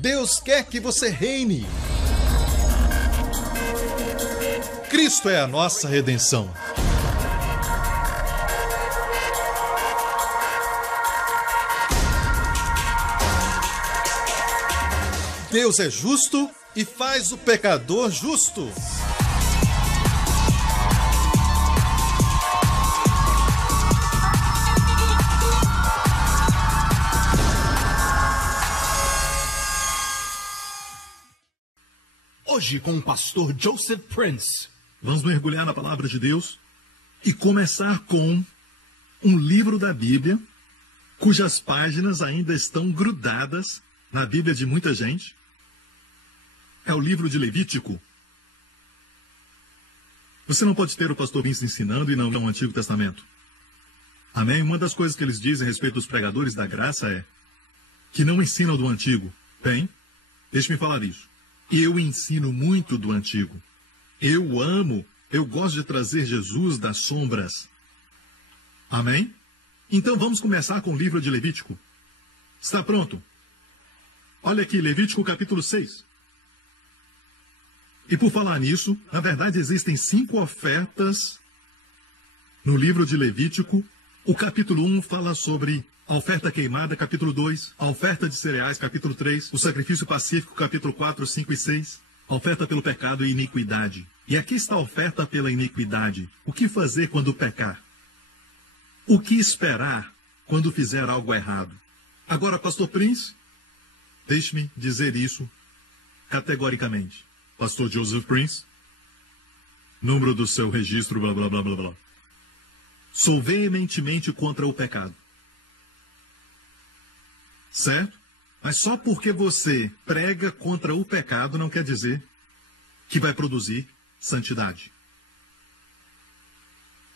Deus quer que você reine. Cristo é a nossa redenção. Deus é justo e faz o pecador justo. Hoje, com o pastor Joseph Prince, vamos mergulhar na palavra de Deus e começar com um livro da Bíblia, cujas páginas ainda estão grudadas na Bíblia de muita gente. É o livro de Levítico. Você não pode ter o pastor Prince ensinando e não ler o Antigo Testamento. Amém? Uma das coisas que eles dizem a respeito dos pregadores da graça é que não ensinam do Antigo. Bem, deixe-me falar isso. Eu ensino muito do Antigo. Eu gosto de trazer Jesus das sombras. Amém? Então vamos começar com o livro de Levítico. Está pronto? Olha aqui, Levítico capítulo 6. E por falar nisso, na verdade existem 5 ofertas no livro de Levítico. O capítulo 1 fala sobre a oferta queimada, capítulo 2, a oferta de cereais, capítulo 3, o sacrifício pacífico, capítulo 4, 5 e 6, a oferta pelo pecado e iniquidade. E aqui está a oferta pela iniquidade. O que fazer quando pecar? O que esperar quando fizer algo errado? Agora, pastor Prince, deixe-me dizer isso categoricamente. Pastor Joseph Prince, número do seu registro, blá, blá, blá, blá, blá. Sou veementemente contra o pecado. Certo? Mas só porque você prega contra o pecado não quer dizer que vai produzir santidade.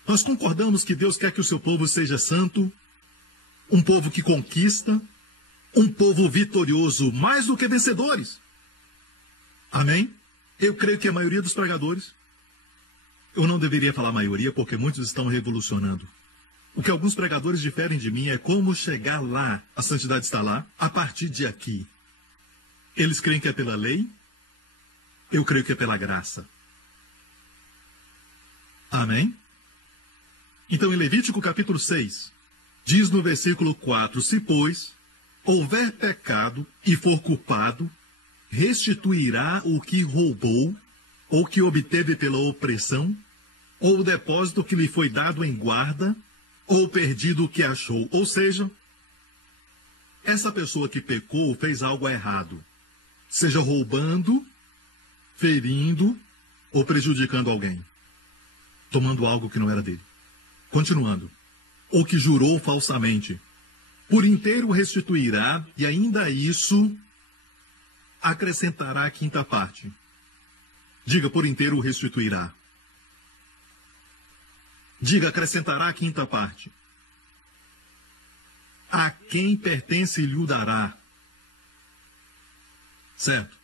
Nós concordamos que Deus quer que o seu povo seja santo, um povo que conquista, um povo vitorioso, mais do que vencedores. Amém? Eu creio que a maioria dos pregadores, eu não deveria falar maioria porque muitos estão revolucionando. O que alguns pregadores diferem de mim é como chegar lá, a santidade está lá, a partir de aqui. Eles creem que é pela lei, eu creio que é pela graça. Amém? Então em Levítico capítulo 6, diz no versículo 4, se pois houver pecado e for culpado, restituirá o que roubou, ou que obteve pela opressão, ou o depósito que lhe foi dado em guarda, ou perdido o que achou. Ou seja, essa pessoa que pecou fez algo errado, seja roubando, ferindo ou prejudicando alguém, tomando algo que não era dele. Continuando, ou que jurou falsamente, por inteiro restituirá, e ainda isso acrescentará a 5ª parte. Diga, por inteiro restituirá. Diga, acrescentará a 5ª parte. A quem pertence lhe o dará. Certo?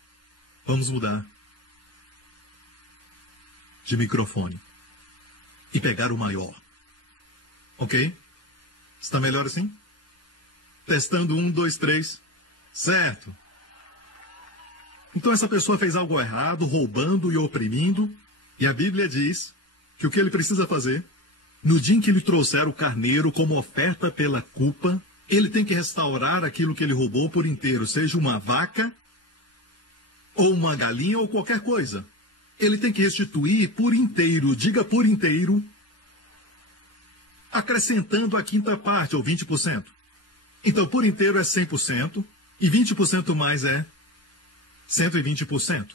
Vamos mudar de microfone e pegar o maior. Ok? Está melhor assim? Testando 1, 2, 3. Certo. Então essa pessoa fez algo errado, roubando e oprimindo, e a Bíblia diz que o que ele precisa fazer, no dia em que lhe trouxer o carneiro como oferta pela culpa, ele tem que restaurar aquilo que ele roubou por inteiro, seja uma vaca, ou uma galinha, ou qualquer coisa. Ele tem que restituir por inteiro, diga por inteiro, acrescentando a 5ª parte, ou 20%. Então, por inteiro é 100%, e 20% mais é 120%.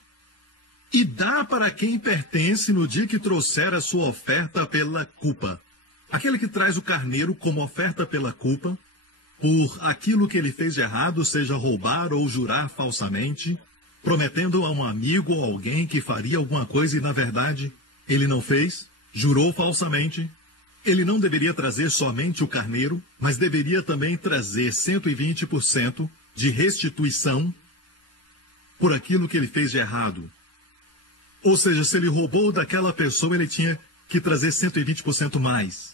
E dá para quem pertence no dia que trouxer a sua oferta pela culpa. Aquele que traz o carneiro como oferta pela culpa, por aquilo que ele fez de errado, seja roubar ou jurar falsamente, prometendo a um amigo ou alguém que faria alguma coisa e, na verdade, ele não fez, jurou falsamente. Ele não deveria trazer somente o carneiro, mas deveria também trazer 120% de restituição por aquilo que ele fez de errado. Ou seja, se ele roubou daquela pessoa, ele tinha que trazer 120% mais.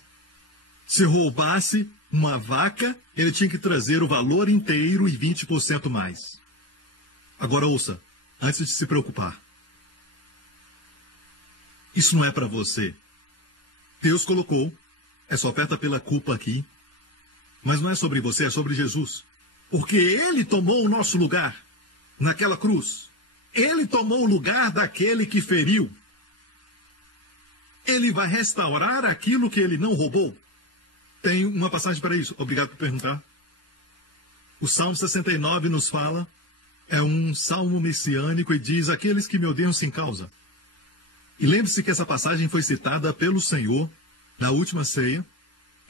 Se roubasse uma vaca, ele tinha que trazer o valor inteiro e 20% mais. Agora ouça, antes de se preocupar. Isso não é para você. Deus colocou essa oferta pela culpa aqui, mas não é sobre você, é sobre Jesus. Porque Ele tomou o nosso lugar naquela cruz. Ele tomou o lugar daquele que feriu. Ele vai restaurar aquilo que Ele não roubou. Tem uma passagem para isso. Obrigado por perguntar. O Salmo 69 nos fala, é um salmo messiânico e diz, aqueles que me odeiam sem causa. E lembre-se que essa passagem foi citada pelo Senhor na última ceia.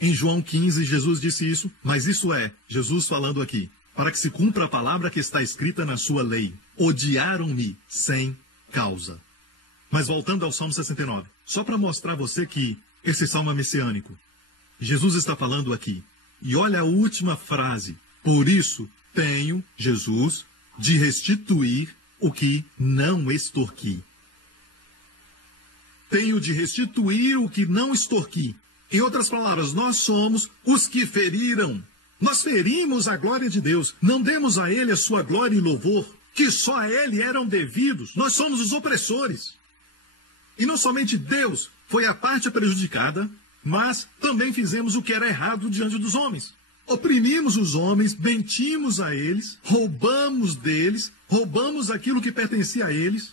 Em João 15, Jesus disse isso, mas isso é, Jesus falando aqui, para que se cumpra a palavra que está escrita na sua lei. Odiaram-me sem causa. Mas voltando ao Salmo 69, só para mostrar a você que esse salmo é messiânico. Jesus está falando aqui. E olha a última frase. Por isso tenho, Jesus, de restituir o que não extorqui. Tenho de restituir o que não extorqui. Em outras palavras, nós somos os que feriram. Nós ferimos a glória de Deus. Não demos a Ele a sua glória e louvor, que só a Ele eram devidos. Nós somos os opressores. E não somente Deus foi a parte prejudicada, mas também fizemos o que era errado diante dos homens. Oprimimos os homens, mentimos a eles, roubamos deles, roubamos aquilo que pertencia a eles,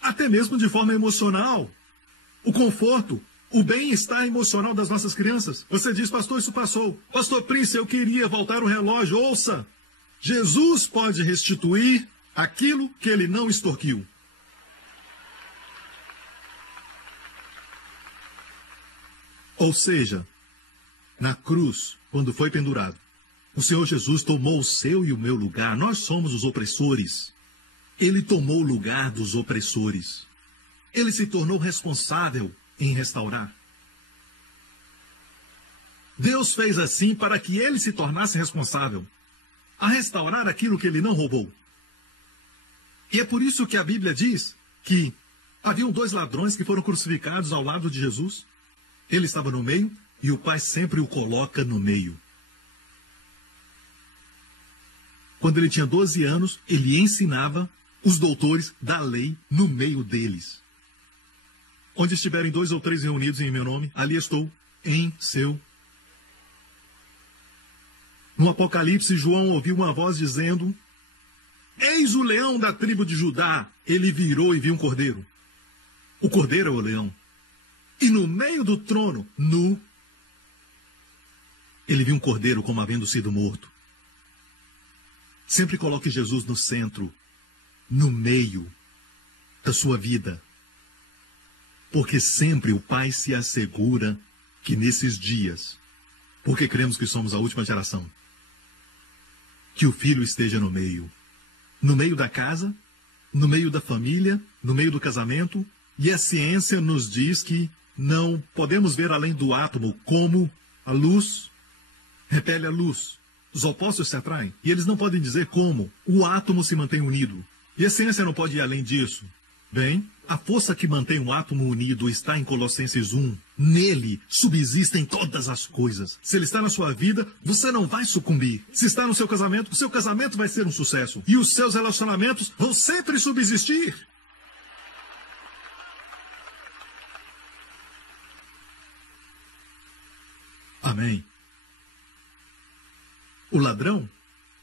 até mesmo de forma emocional. O conforto, o bem-estar emocional das nossas crianças. Você diz, pastor, isso passou. Pastor Prince, eu queria voltar o relógio. Ouça, Jesus pode restituir aquilo que ele não extorquiu. Ou seja, na cruz, quando foi pendurado, o Senhor Jesus tomou o seu e o meu lugar. Nós somos os opressores. Ele tomou o lugar dos opressores. Ele se tornou responsável em restaurar. Deus fez assim para que ele se tornasse responsável a restaurar aquilo que ele não roubou. E é por isso que a Bíblia diz que haviam 2 ladrões que foram crucificados ao lado de Jesus. Ele estava no meio e o Pai sempre o coloca no meio. Quando ele tinha 12 anos, ele ensinava os doutores da lei no meio deles. Onde estiverem 2 ou 3 reunidos em meu nome, ali estou, em seu. No Apocalipse, João ouviu uma voz dizendo, eis o leão da tribo de Judá. Ele virou e viu um cordeiro. O cordeiro é o leão. E no meio do trono, nu, ele viu um cordeiro como havendo sido morto. Sempre coloque Jesus no centro, no meio da sua vida. Porque sempre o Pai se assegura que nesses dias, porque cremos que somos a última geração, que o Filho esteja no meio da casa, no meio da família, no meio do casamento, e a ciência nos diz que não podemos ver além do átomo, como a luz repele a luz. Os opostos se atraem, e eles não podem dizer como o átomo se mantém unido. E a ciência não pode ir além disso. Bem, a força que mantém o átomo unido está em Colossenses 1. Nele subsistem todas as coisas. Se ele está na sua vida, você não vai sucumbir. Se está no seu casamento, o seu casamento vai ser um sucesso. E os seus relacionamentos vão sempre subsistir. Amém. O ladrão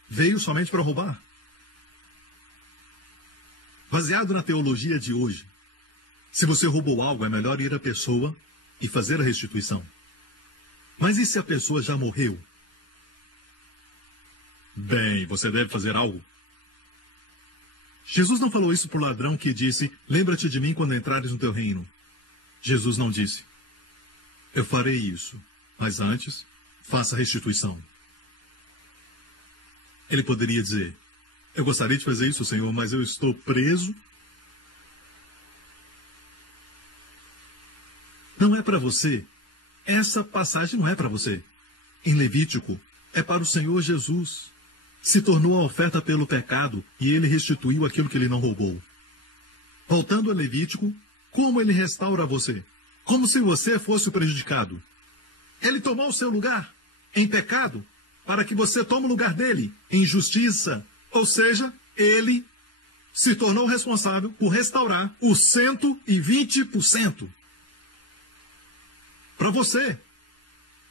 veio somente para roubar. Baseado na teologia de hoje, se você roubou algo, é melhor ir à pessoa e fazer a restituição. Mas e se a pessoa já morreu? Bem, você deve fazer algo. Jesus não falou isso para o ladrão que disse, lembra-te de mim quando entrares no teu reino. Jesus não disse, eu farei isso, mas antes, faça a restituição. Ele poderia dizer, eu gostaria de fazer isso, Senhor, mas eu estou preso. Não é para você. Essa passagem não é para você. Em Levítico, é para o Senhor Jesus. Se tornou a oferta pelo pecado e ele restituiu aquilo que ele não roubou. Voltando a Levítico, como ele restaura você? Como se você fosse o prejudicado. Ele tomou o seu lugar em pecado para que você tome o lugar dele em justiça. Ou seja, ele se tornou responsável por restaurar os 120%. Para você.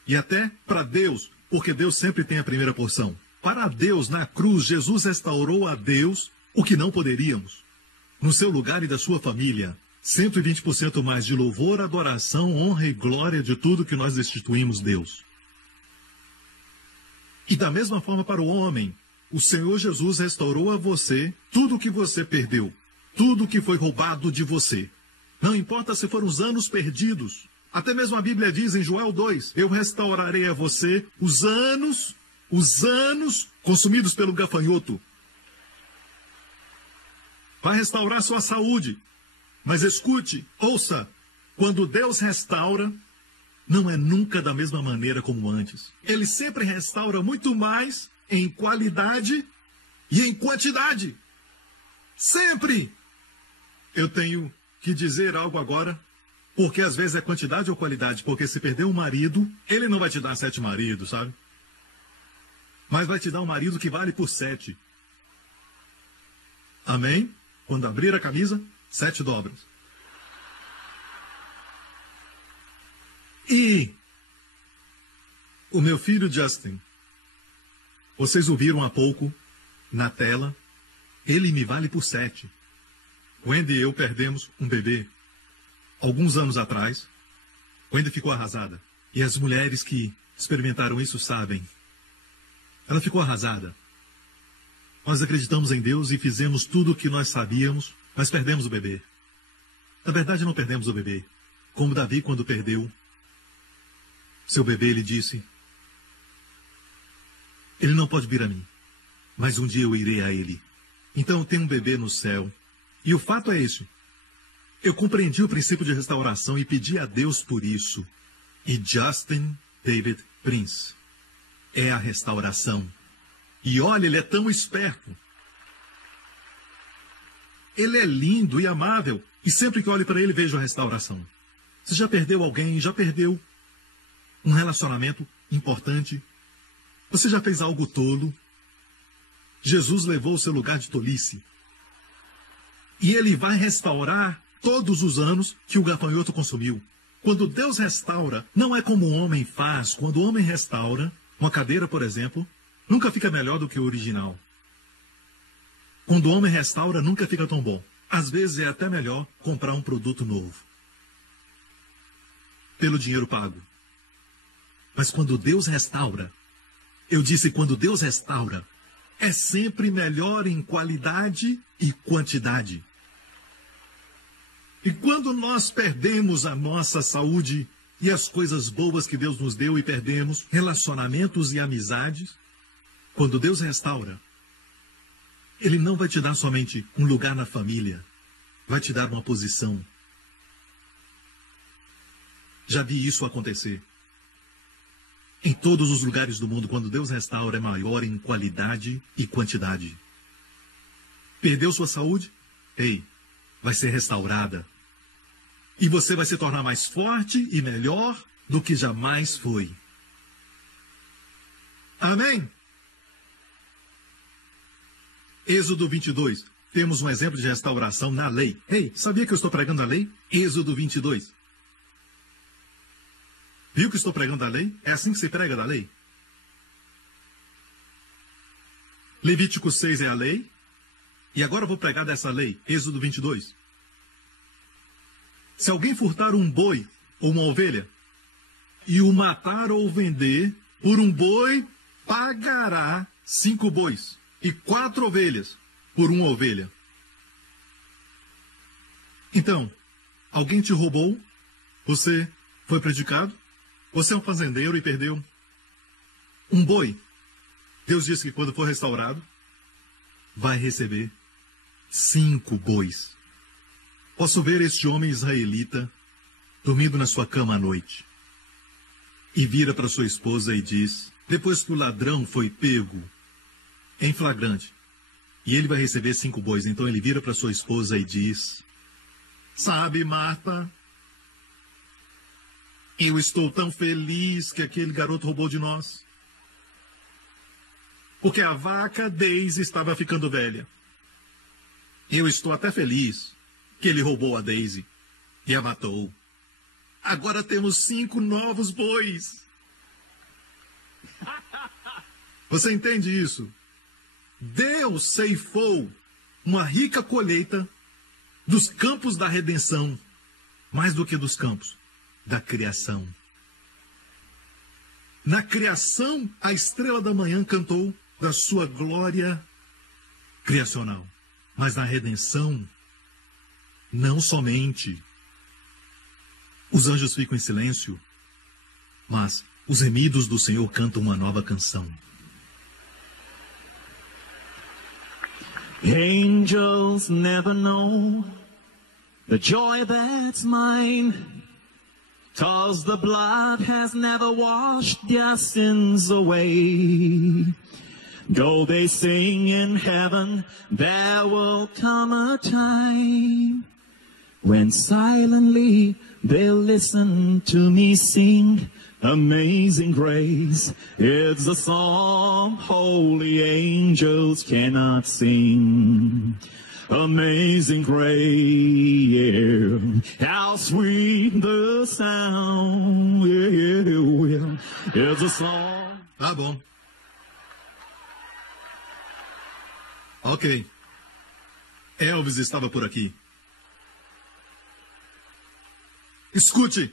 E até para Deus, porque Deus sempre tem a primeira porção. Para Deus, na cruz, Jesus restaurou a Deus o que não poderíamos. No seu lugar e da sua família, 120% mais de louvor, adoração, honra e glória de tudo que nós destituímos Deus. E da mesma forma para o homem, o Senhor Jesus restaurou a você tudo o que você perdeu, tudo o que foi roubado de você. Não importa se foram os anos perdidos. Até mesmo a Bíblia diz em Joel 2, eu restaurarei a você os anos consumidos pelo gafanhoto. Vai restaurar sua saúde. Mas escute, ouça, quando Deus restaura, não é nunca da mesma maneira como antes. Ele sempre restaura muito mais em qualidade e em quantidade. Sempre! Eu tenho que dizer algo agora, porque às vezes é quantidade ou qualidade, porque se perder um marido, ele não vai te dar 7 maridos, sabe? Mas vai te dar um marido que vale por 7. Amém? Quando abrir a camisa, 7 dobras. E o meu filho Justin, vocês ouviram há pouco na tela, ele me vale por 7. Wendy e eu perdemos um bebê alguns anos atrás. Wendy ficou arrasada. E as mulheres que experimentaram isso sabem. Ela ficou arrasada. Nós acreditamos em Deus e fizemos tudo o que nós sabíamos, mas perdemos o bebê. Na verdade, não perdemos o bebê. Como Davi, quando perdeu seu bebê, ele disse, ele não pode vir a mim, mas um dia eu irei a ele. Então eu tenho um bebê no céu. E o fato é esse. Eu compreendi o princípio de restauração e pedi a Deus por isso. E Justin David Prince é a restauração. E olha, ele é tão esperto. Ele é lindo e amável. E sempre que olho para ele, vejo a restauração. Você já perdeu alguém? Já perdeu um relacionamento importante? Você já fez algo tolo? Jesus levou o seu lugar de tolice. E ele vai restaurar todos os anos que o gafanhoto consumiu. Quando Deus restaura, não é como o homem faz. Quando o homem restaura, uma cadeira, por exemplo, nunca fica melhor do que o original. Quando o homem restaura, nunca fica tão bom. Às vezes é até melhor comprar um produto novo. Pelo dinheiro pago. Mas quando Deus restaura, eu disse quando Deus restaura, é sempre melhor em qualidade e quantidade. E quando nós perdemos a nossa saúde e as coisas boas que Deus nos deu e perdemos relacionamentos e amizades, quando Deus restaura, Ele não vai te dar somente um lugar na família, vai te dar uma posição. Já vi isso acontecer. Em todos os lugares do mundo, quando Deus restaura, é maior em qualidade e quantidade. Perdeu sua saúde? Ei, vai ser restaurada. E você vai se tornar mais forte e melhor do que jamais foi. Amém? Êxodo 22. Temos um exemplo de restauração na lei. Ei, sabia que eu estou pregando a lei? Êxodo 22. Viu que estou pregando a lei? É assim que se prega da lei. Levítico 6 é a lei. E agora eu vou pregar dessa lei. Êxodo 22. Se alguém furtar um boi ou uma ovelha e o matar ou vender, por um boi pagará 5 bois e 4 ovelhas por uma ovelha. Então, alguém te roubou, você foi prejudicado, você é um fazendeiro e perdeu um boi. Deus disse que quando for restaurado, vai receber 5 bois. Posso ver este homem israelita dormindo na sua cama à noite. E vira para sua esposa e diz, depois que o ladrão foi pego em flagrante, e ele vai receber 5 bois, então ele vira para sua esposa e diz, sabe, Marta, eu estou tão feliz que aquele garoto roubou de nós. Porque a vaca Daisy estava ficando velha. Eu estou até feliz que ele roubou a Daisy e a matou. Agora temos 5 novos bois. Você entende isso? Deus ceifou uma rica colheita dos campos da redenção, mais do que dos campos da criação. Na criação, a estrela da manhã cantou da sua glória criacional. Mas na redenção, não somente os anjos ficam em silêncio, mas os remidos do Senhor cantam uma nova canção. Angels never know the joy that's mine, 'cause the blood has never washed their sins away. Though they sing in heaven, there will come a time when silently they'll listen to me sing Amazing Grace. It's a song holy angels cannot sing. Amazing Grace, yeah. How sweet the sound, yeah. It's a song. Tá bom. Ok. Elvis estava por aqui. Escute.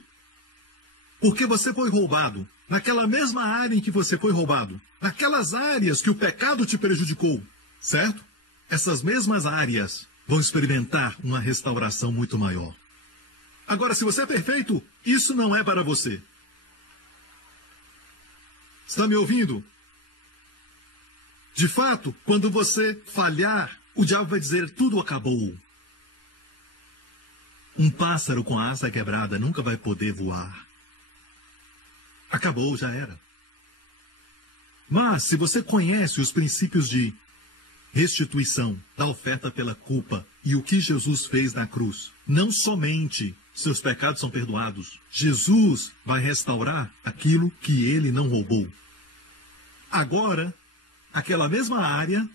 Porque você foi roubado, naquela mesma área em que você foi roubado, naquelas áreas que o pecado te prejudicou, certo? Essas mesmas áreas vão experimentar uma restauração muito maior. Agora, se você é perfeito, isso não é para você. Está me ouvindo? De fato, quando você falhar, o diabo vai dizer, tudo acabou. Um pássaro com a asa quebrada nunca vai poder voar. Acabou, já era. Mas, se você conhece os princípios de restituição, da oferta pela culpa e o que Jesus fez na cruz, não somente seus pecados são perdoados, Jesus vai restaurar aquilo que ele não roubou. Agora, aquela mesma área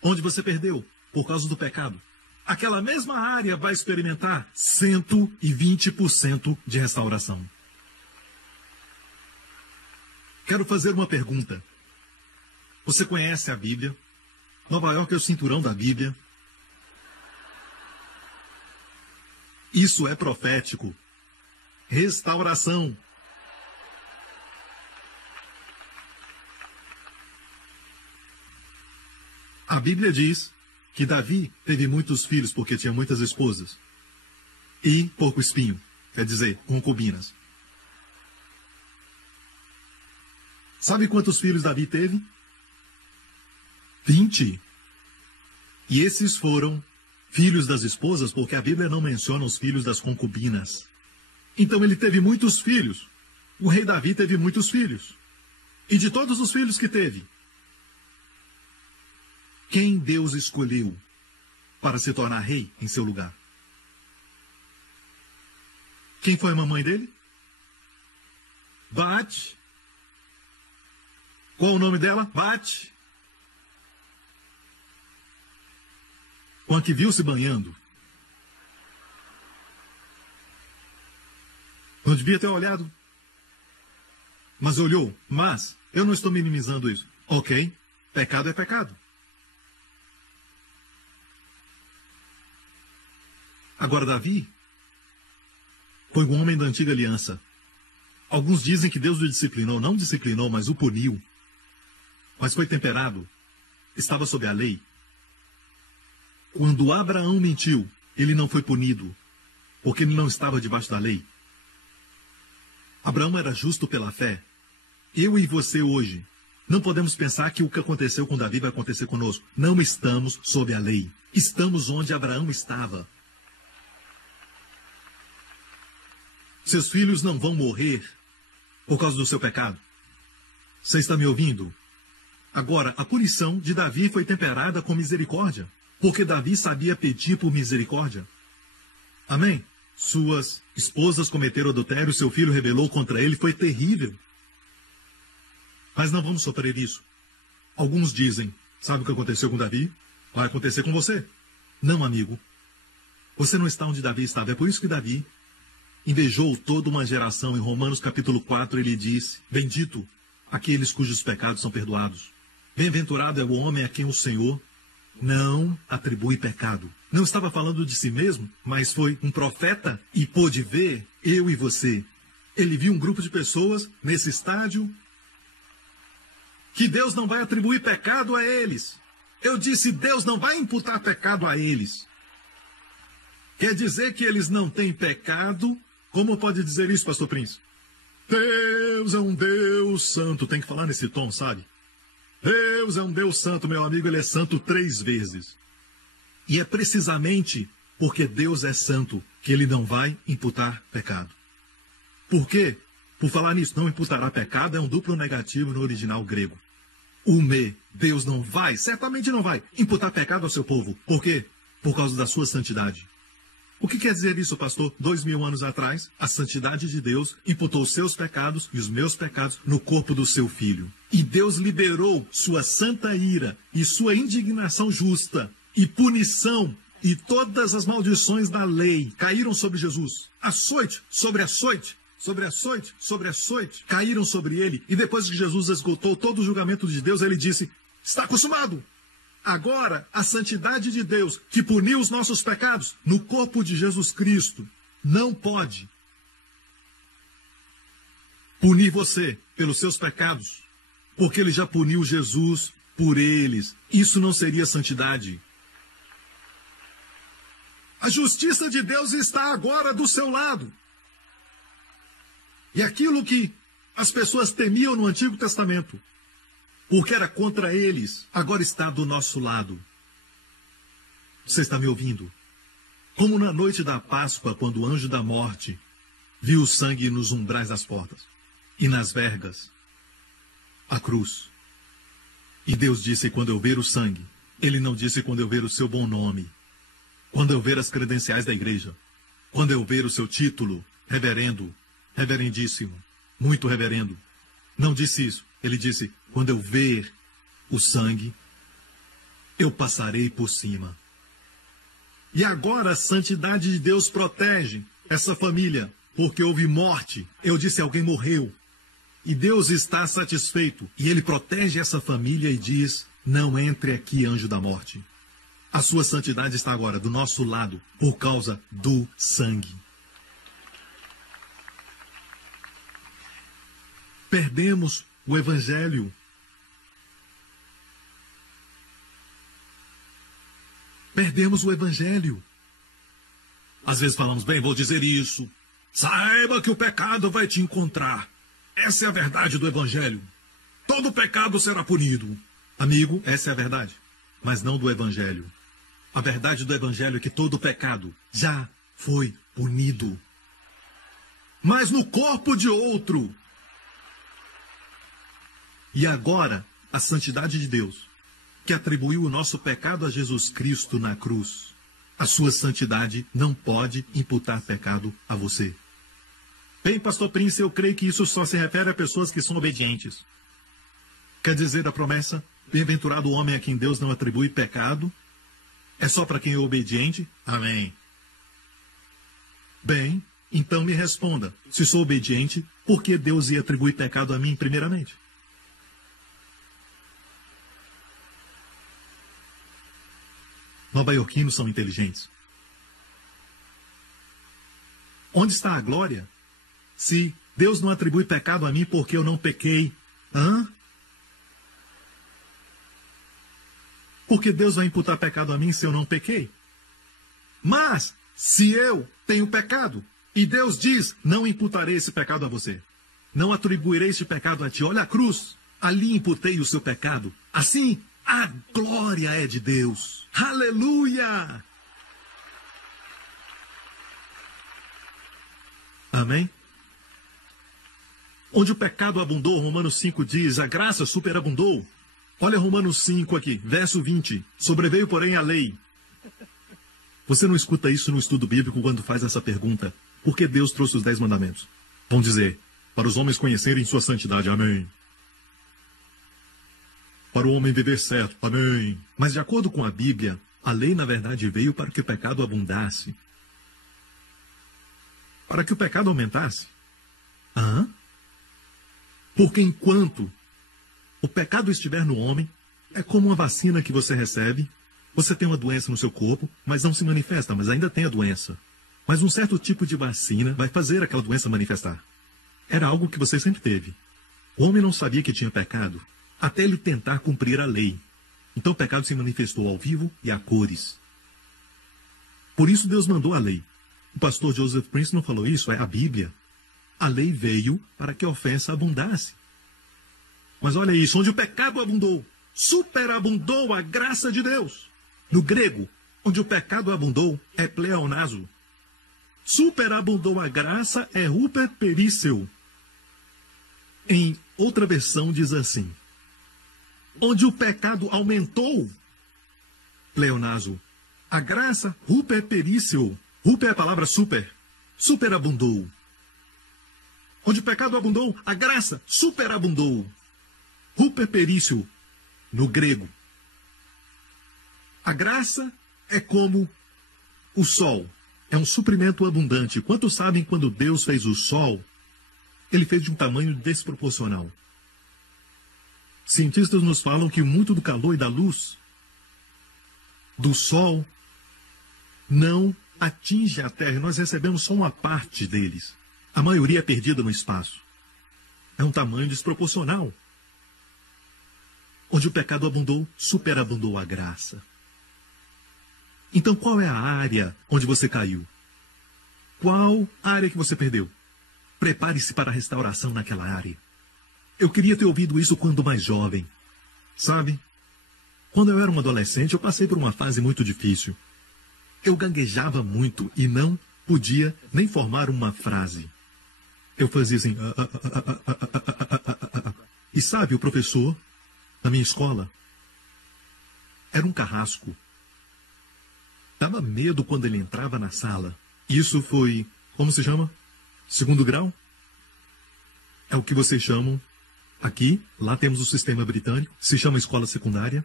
onde você perdeu por causa do pecado, aquela mesma área vai experimentar 120% de restauração. Quero fazer uma pergunta. Você conhece a Bíblia? Nova York é o cinturão da Bíblia. Isso é profético. Restauração. A Bíblia diz que Davi teve muitos filhos porque tinha muitas esposas. E pouco espinho, quer dizer, concubinas. Sabe quantos filhos Davi teve? 20. E esses foram filhos das esposas, porque a Bíblia não menciona os filhos das concubinas. Então ele teve muitos filhos. O rei Davi teve muitos filhos. E de todos os filhos que teve, quem Deus escolheu para se tornar rei em seu lugar? Quem foi a mamãe dele? Bate. Qual o nome dela? Bate. Com a que viu se banhando. Não devia ter olhado. Mas olhou. Mas eu não estou minimizando isso. Ok, pecado é pecado. Agora, Davi foi um homem da antiga aliança. Alguns dizem que Deus o disciplinou. Não disciplinou, mas o puniu. Mas foi temperado. Estava sob a lei. Quando Abraão mentiu, ele não foi punido, porque ele não estava debaixo da lei. Abraão era justo pela fé. Eu e você hoje não podemos pensar que o que aconteceu com Davi vai acontecer conosco. Não estamos sob a lei. Estamos onde Abraão estava. Seus filhos não vão morrer por causa do seu pecado. Você está me ouvindo? Agora, a punição de Davi foi temperada com misericórdia, porque Davi sabia pedir por misericórdia. Amém? Suas esposas cometeram adultério, seu filho rebelou contra ele, foi terrível. Mas não vamos sofrer isso. Alguns dizem, sabe o que aconteceu com Davi? Vai acontecer com você. Não, amigo. Você não está onde Davi estava. É por isso que Davi invejou toda uma geração. Em Romanos capítulo 4 ele diz: bendito aqueles cujos pecados são perdoados. Bem-aventurado é o homem a quem o Senhor não atribui pecado. Não estava falando de si mesmo, mas foi um profeta e pôde ver eu e você. Ele viu um grupo de pessoas nesse estádio que Deus não vai atribuir pecado a eles. Eu disse, Deus não vai imputar pecado a eles. Quer dizer que eles não têm pecado? Como pode dizer isso, pastor Príncipe? Deus é um Deus santo. Tem que falar nesse tom, sabe? Deus é um Deus santo, meu amigo. Ele é santo 3 vezes. E é precisamente porque Deus é santo que ele não vai imputar pecado. Por quê? Por falar nisso, não imputará pecado é um duplo negativo no original grego. Deus não vai, certamente não vai, imputar pecado ao seu povo. Por quê? Por causa da sua santidade. O que quer dizer isso, pastor? 2000 anos atrás, a santidade de Deus imputou os seus pecados e os meus pecados no corpo do seu filho. E Deus liberou sua santa ira e sua indignação justa e punição e todas as maldições da lei caíram sobre Jesus. Açoite sobre açoite, sobre açoite, sobre açoite, caíram sobre ele. E depois que Jesus esgotou todo o julgamento de Deus, ele disse, está consumado. Agora, a santidade de Deus, que puniu os nossos pecados no corpo de Jesus Cristo, não pode punir você pelos seus pecados, porque ele já puniu Jesus por eles. Isso não seria santidade. A justiça de Deus está agora do seu lado. E aquilo que as pessoas temiam no Antigo Testamento, porque era contra eles, agora está do nosso lado. Você está me ouvindo? Como na noite da Páscoa, quando o anjo da morte viu o sangue nos umbrais das portas e nas vergas, a cruz. E Deus disse, quando eu ver o sangue, ele não disse quando eu ver o seu bom nome, quando eu ver as credenciais da igreja, quando eu ver o seu título, reverendo, reverendíssimo, muito reverendo. Não disse isso. Ele disse, quando eu ver o sangue, eu passarei por cima. E agora a santidade de Deus protege essa família, porque houve morte. Eu disse, alguém morreu. E Deus está satisfeito. E ele protege essa família e diz, não entre aqui, anjo da morte. A sua santidade está agora do nosso lado, por causa do sangue. Perdemos o Evangelho. Perdemos o Evangelho. Às vezes falamos, bem, vou dizer isso. Saiba que o pecado vai te encontrar. Essa é a verdade do Evangelho. Todo pecado será punido. Amigo, essa é a verdade, mas não do Evangelho. A verdade do Evangelho é que todo pecado já foi punido. Mas no corpo de outro. E agora, a santidade de Deus, que atribuiu o nosso pecado a Jesus Cristo na cruz, a sua santidade não pode imputar pecado a você. Bem, pastor Príncipe, eu creio que isso só se refere a pessoas que são obedientes. Quer dizer a promessa, bem-aventurado o homem a quem Deus não atribui pecado, é só para quem é obediente? Amém. Bem, então me responda, se sou obediente, por que Deus ia atribuir pecado a mim primeiramente? Nova-iorquinos são inteligentes. Onde está a glória? Se Deus não atribui pecado a mim porque eu não pequei. Porque Deus vai imputar pecado a mim se eu não pequei? Mas, se eu tenho pecado, e Deus diz, não imputarei esse pecado a você. Não atribuirei esse pecado a ti. Olha a cruz, ali imputei o seu pecado. Assim, a glória é de Deus. Aleluia! Amém? Onde o pecado abundou, Romanos 5 diz, a graça superabundou. Olha Romanos 5 aqui, verso 20. Sobreveio, porém, a lei. Você não escuta isso no estudo bíblico quando faz essa pergunta. Por que Deus trouxe os 10 mandamentos? Vão dizer, para os homens conhecerem sua santidade. Amém. Para o homem viver certo. Amém. Mas de acordo com a Bíblia, A lei, na verdade, veio para que o pecado abundasse. Para que o pecado aumentasse. Porque enquanto o pecado estiver no homem, é como uma vacina que você recebe. Você tem uma doença no seu corpo, mas não se manifesta, mas ainda tem a doença. Mas um certo tipo de vacina vai fazer aquela doença manifestar. Era algo que você sempre teve. O homem não sabia que tinha pecado, até ele tentar cumprir a lei. Então o pecado se manifestou ao vivo e a cores. Por isso Deus mandou a lei. O pastor Joseph Prince não falou isso, é a Bíblia. A lei veio para que a ofensa abundasse. Mas olha isso, onde o pecado abundou, superabundou a graça de Deus. No grego, onde o pecado abundou, é pleonazo. Superabundou a graça é huperperíceu. Em outra versão diz assim: onde o pecado aumentou, pleonazo, a graça huperperíceu. Huper é a palavra super. Superabundou. Onde o pecado abundou, a graça superabundou. Huperperíceo, no grego. A graça é como o sol. É um suprimento abundante. Quantos sabem quando Deus fez o sol, ele fez de um tamanho desproporcional? Cientistas nos falam que muito do calor e da luz do sol não atinge a Terra. Nós recebemos só uma parte deles. A maioria é perdida no espaço. É um tamanho desproporcional. Onde o pecado abundou, superabundou a graça. Então qual é a área onde você caiu? Qual área que você perdeu? Prepare-se para a restauração naquela área. Eu queria ter ouvido isso quando mais jovem. Sabe? Quando eu era um adolescente, eu passei por uma fase muito difícil. Eu gaguejava muito e não podia nem formar uma frase. Eu fazia assim... E sabe, o professor, na minha escola, era um carrasco. Dava medo quando ele entrava na sala. Isso foi, como se chama? Segundo grau? É o que vocês chamam aqui. Lá temos o sistema britânico. Se chama escola secundária.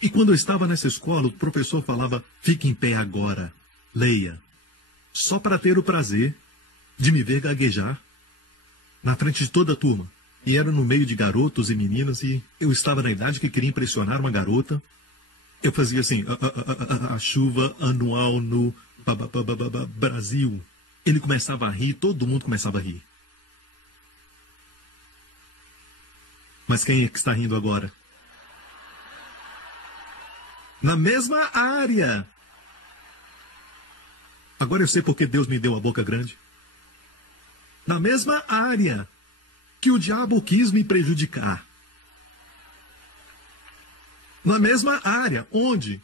E quando eu estava nessa escola, o professor falava: fique em pé agora, leia. Só para ter o prazer de me ver gaguejar na frente de toda a turma. E era no meio de garotos e meninas, e eu estava na idade que queria impressionar uma garota. Eu fazia assim, a chuva anual no Brasil. Ele começava a rir, todo mundo começava a rir. Mas quem é que está rindo agora? Na mesma área. Agora eu sei porque Deus me deu a boca grande. Na mesma área que o diabo quis me prejudicar. Na mesma área, onde?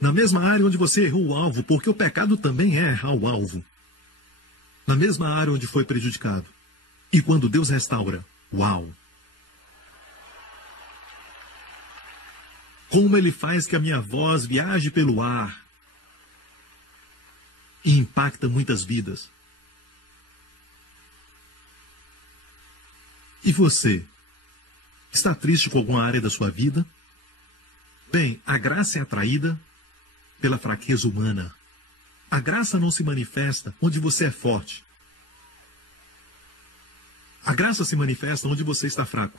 Na mesma área onde você errou o alvo, porque o pecado também é errar o alvo. Na mesma área onde foi prejudicado. E quando Deus restaura, uau! Como Ele faz que a minha voz viaje pelo ar e impacta muitas vidas. E você? Está triste com alguma área da sua vida? Bem, a graça é atraída pela fraqueza humana. A graça não se manifesta onde você é forte. A graça se manifesta onde você está fraco.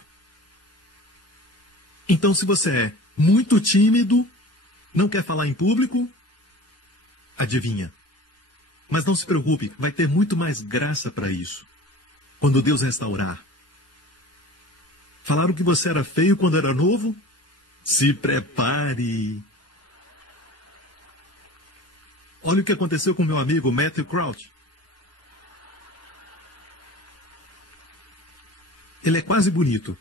Então, se você é muito tímido, não quer falar em público, adivinha. Mas não se preocupe, vai ter muito mais graça para isso. Quando Deus restaurar. Falaram que você era feio quando era novo? Se prepare. Olha o que aconteceu com meu amigo Matthew Crouch. Ele é quase bonito.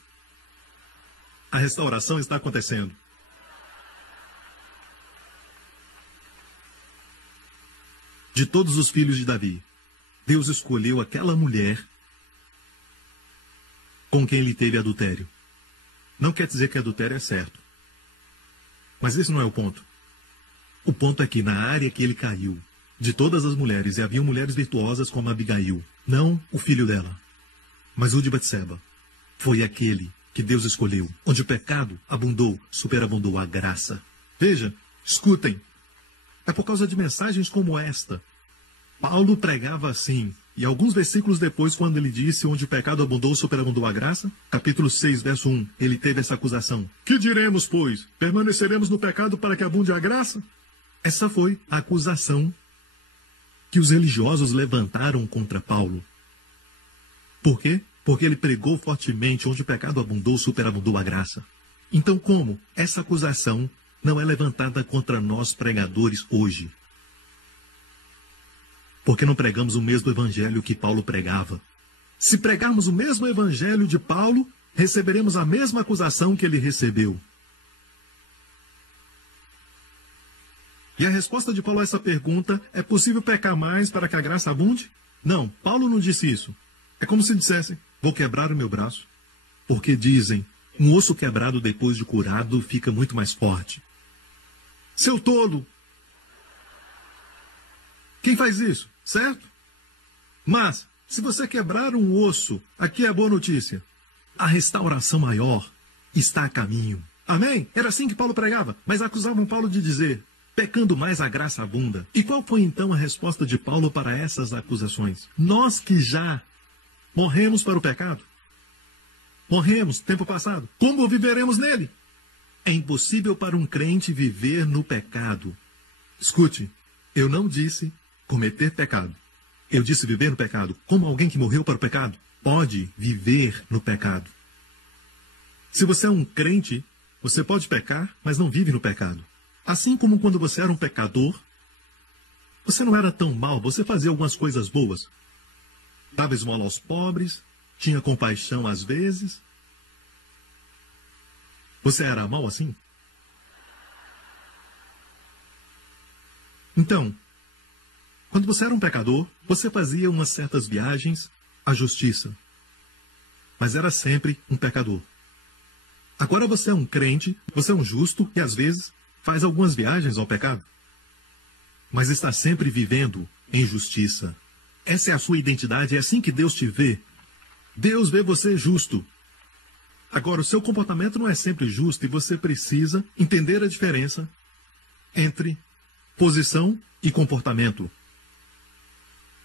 A restauração está acontecendo. De todos os filhos de Davi, Deus escolheu aquela mulher com quem ele teve adultério. Não quer dizer que adultério é certo. Mas esse não é o ponto. O ponto é que na área que ele caiu, de todas as mulheres, e haviam mulheres virtuosas como Abigail, não o filho dela, mas o de Betseba, foi aquele que Deus escolheu, onde o pecado abundou, superabundou a graça. Veja, Escutem, é por causa de mensagens como esta. Paulo pregava assim, e alguns versículos depois, quando ele disse: onde o pecado abundou, superabundou a graça, capítulo 6, verso 1, ele teve essa acusação. Que diremos, pois? Permaneceremos no pecado para que abunde a graça? Essa foi a acusação que os religiosos levantaram contra Paulo. Por quê? Porque ele pregou fortemente: onde o pecado abundou, superabundou a graça. Então, como essa acusação não é levantada contra nós pregadores hoje? Porque não pregamos o mesmo evangelho que Paulo pregava. Se pregarmos o mesmo evangelho de Paulo, receberemos a mesma acusação que ele recebeu. E a resposta de Paulo a essa pergunta: é possível pecar mais para que a graça abunde? Não, Paulo não disse isso. É como se dissesse: vou quebrar o meu braço. Porque dizem: um osso quebrado depois de curado fica muito mais forte. Seu tolo! Quem faz isso? Certo? Mas, se você quebrar um osso, aqui é a boa notícia: a restauração maior está a caminho. Amém? Era assim que Paulo pregava, mas acusavam Paulo de dizer: pecando mais a graça abunda. E qual foi então a resposta de Paulo para essas acusações? Nós que já morremos para o pecado, morremos tempo passado, como viveremos nele? É impossível para um crente viver no pecado. Escute, eu não disse cometer pecado. Eu disse viver no pecado. Como alguém que morreu para o pecado pode viver no pecado? Se você é um crente, você pode pecar, mas não vive no pecado. Assim como quando você era um pecador, você não era tão mal, você fazia algumas coisas boas. Dava esmola aos pobres, tinha compaixão às vezes. Você era mal assim? Então, quando você era um pecador, você fazia umas certas viagens à justiça. Mas era sempre um pecador. Agora você é um crente, você é um justo e às vezes faz algumas viagens ao pecado. Mas está sempre vivendo em justiça. Essa é a sua identidade, é assim que Deus te vê. Deus vê você justo. Agora, o seu comportamento não é sempre justo e você precisa entender a diferença entre posição e comportamento.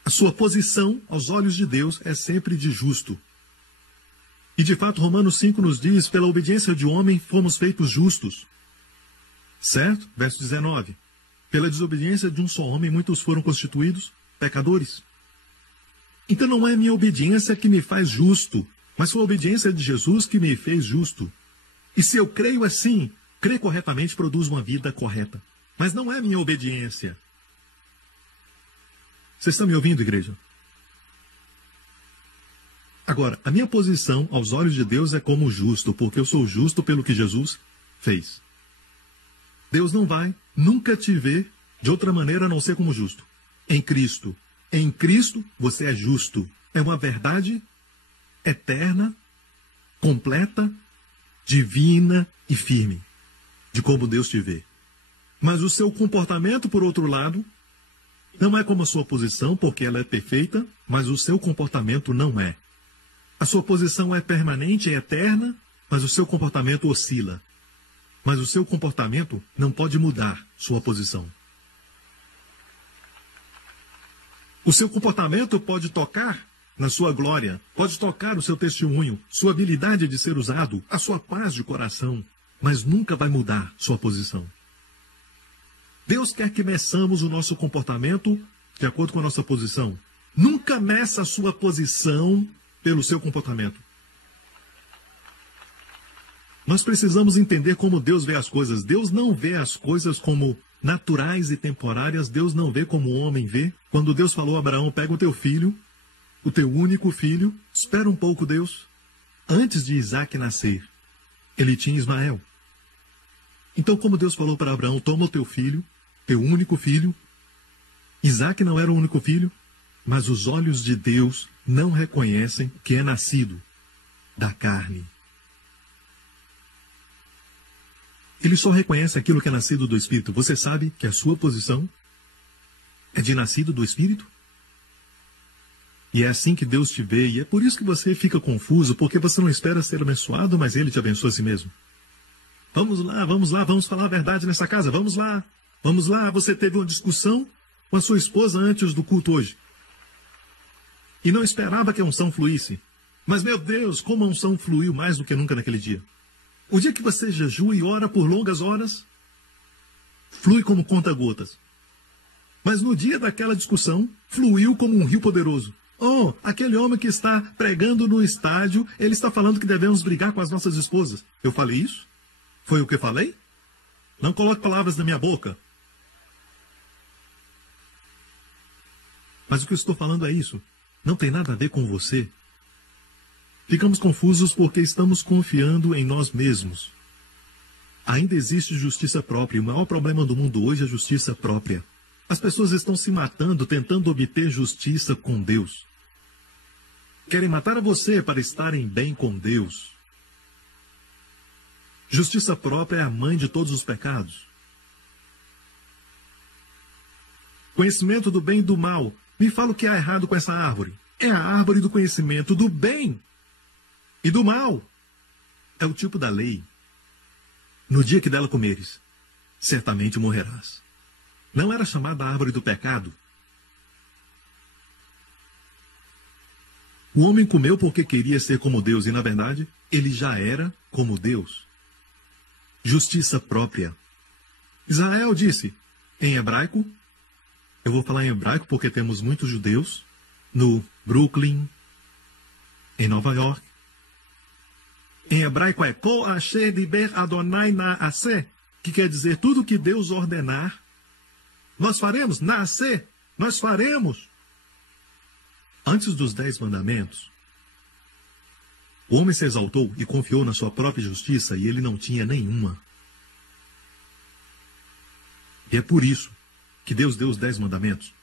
A sua posição, aos olhos de Deus, é sempre de justo. E de fato, Romanos 5 nos diz: pela obediência de um homem fomos feitos justos. Certo? Verso 19. Pela desobediência de um só homem, muitos foram constituídos pecadores. Então não é minha obediência que me faz justo, mas foi a obediência de Jesus que me fez justo. E se eu creio assim, crer corretamente produz uma vida correta. Mas não é minha obediência. Vocês estão me ouvindo, igreja? Agora, a minha posição aos olhos de Deus é como justo, porque eu sou justo pelo que Jesus fez. Deus não vai nunca te ver de outra maneira a não ser como justo. Em Cristo. Em Cristo você é justo. É uma verdade eterna, completa, divina e firme de como Deus te vê. Mas o seu comportamento, por outro lado, não é como a sua posição, porque ela é perfeita, mas o seu comportamento não é. A sua posição é permanente, é eterna, mas o seu comportamento oscila. Mas o seu comportamento não pode mudar sua posição. O seu comportamento pode tocar na sua glória, pode tocar o seu testemunho, sua habilidade de ser usado, a sua paz de coração, mas nunca vai mudar sua posição. Deus quer que meçamos o nosso comportamento de acordo com a nossa posição. Nunca meça a sua posição pelo seu comportamento. Nós precisamos entender como Deus vê as coisas. Deus não vê as coisas como naturais e temporárias. Deus não vê como o homem vê. Quando Deus falou a Abraão: pega o teu filho, o teu único filho, espera um pouco, Deus. Antes de Isaac nascer, ele tinha Ismael. Então, como Deus falou para Abraão: toma o teu filho, teu único filho. Isaac não era o único filho, mas os olhos de Deus não reconhecem que é nascido da carne. Ele só reconhece aquilo que é nascido do Espírito. Você sabe que a sua posição é de nascido do Espírito? E é assim que Deus te vê, e é por isso que você fica confuso, porque você não espera ser abençoado, mas Ele te abençoa a si mesmo. vamos falar a verdade nessa casa, vamos lá. Vamos lá, você teve uma discussão com a sua esposa antes do culto hoje. E não esperava que a unção fluísse. Mas, meu Deus, como a unção fluiu mais do que nunca naquele dia. O dia que você jejua e ora por longas horas, flui como conta-gotas. Mas no dia daquela discussão, fluiu como um rio poderoso. Oh, aquele homem que está pregando no estádio, ele está falando que devemos brigar com as nossas esposas. Eu falei isso? Foi o que eu falei? Não coloque palavras na minha boca. Mas o que eu estou falando é isso. Não tem nada a ver com você. Ficamos confusos porque estamos confiando em nós mesmos. Ainda existe justiça própria. O maior problema do mundo hoje é a justiça própria. As pessoas estão se matando tentando obter justiça com Deus. Querem matar você para estarem bem com Deus. Justiça própria é a mãe de todos os pecados. Conhecimento do bem e do mal. Me fala o que há errado com essa árvore. É a árvore do conhecimento do bem e do mal. É o tipo da lei. No dia que dela comeres, certamente morrerás. Não era chamada a árvore do pecado? O homem comeu porque queria ser como Deus e, na verdade, ele já era como Deus. Justiça própria. Israel disse, em hebraico, eu vou falar em hebraico porque temos muitos judeus no Brooklyn, em Nova York. Em hebraico é Kol asher diber Adonai naaseh, que quer dizer tudo que Deus ordenar, nós faremos, naaseh, nós faremos. Antes dos 10 mandamentos, o homem se exaltou e confiou na sua própria justiça e ele não tinha nenhuma. E é por isso que Deus deu os 10 mandamentos,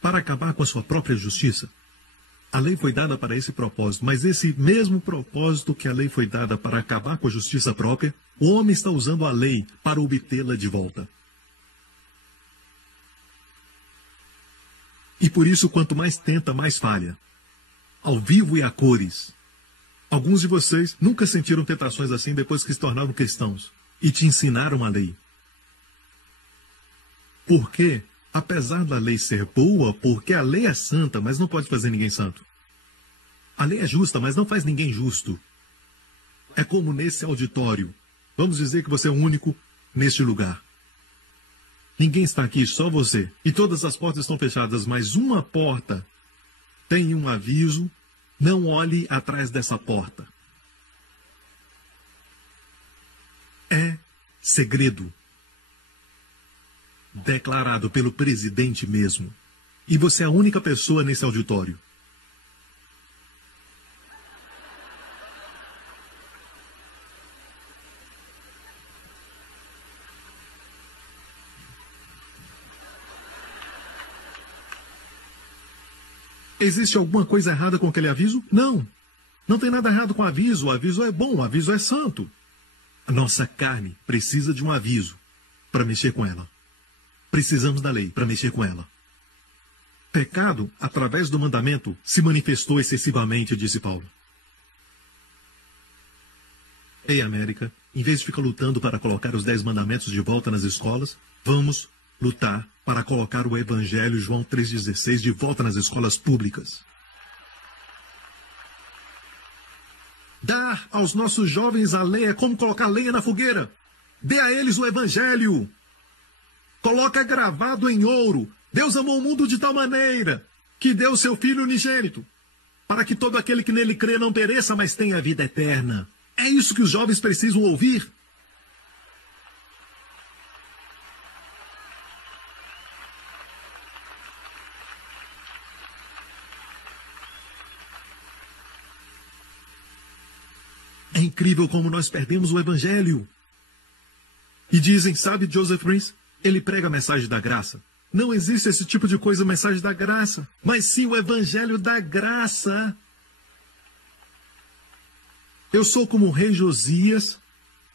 para acabar com a sua própria justiça. A lei foi dada para esse propósito, mas esse mesmo propósito que a lei foi dada para acabar com a justiça própria, o homem está usando a lei para obtê-la de volta. E por isso, quanto mais tenta, mais falha. Ao vivo e a cores. Alguns de vocês nunca sentiram tentações assim depois que se tornaram cristãos e te ensinaram a lei. Porque, apesar da lei ser boa, porque a lei é santa, mas não pode fazer ninguém santo. A lei é justa, mas não faz ninguém justo. É como nesse auditório. Vamos dizer que você é o único neste lugar. Ninguém está aqui, só você. E todas as portas estão fechadas, mas uma porta tem um aviso: não olhe atrás dessa porta. É segredo. Declarado pelo presidente mesmo. E você é a única pessoa nesse auditório. Existe alguma coisa errada com aquele aviso? Não. Não tem nada errado com o aviso. O aviso é bom, o aviso é santo. A nossa carne precisa de um aviso para mexer com ela. Precisamos da lei para mexer com ela. Pecado, através do mandamento, se manifestou excessivamente, disse Paulo. Ei, América, em vez de ficar lutando para colocar os 10 mandamentos de volta nas escolas, vamos lutar para colocar o Evangelho João 3,16 de volta nas escolas públicas. Dar aos nossos jovens a lei é como colocar lenha na fogueira. Dê a eles o Evangelho. Coloca gravado em ouro. Deus amou o mundo de tal maneira que deu seu Filho unigênito, para que todo aquele que nele crê não pereça, mas tenha a vida eterna. É isso que os jovens precisam ouvir. É incrível como nós perdemos o Evangelho. E dizem, sabe, Joseph Prince? Ele prega a mensagem da graça. Não existe esse tipo de coisa, mensagem da graça. Mas sim o Evangelho da graça. Eu sou como o rei Josias,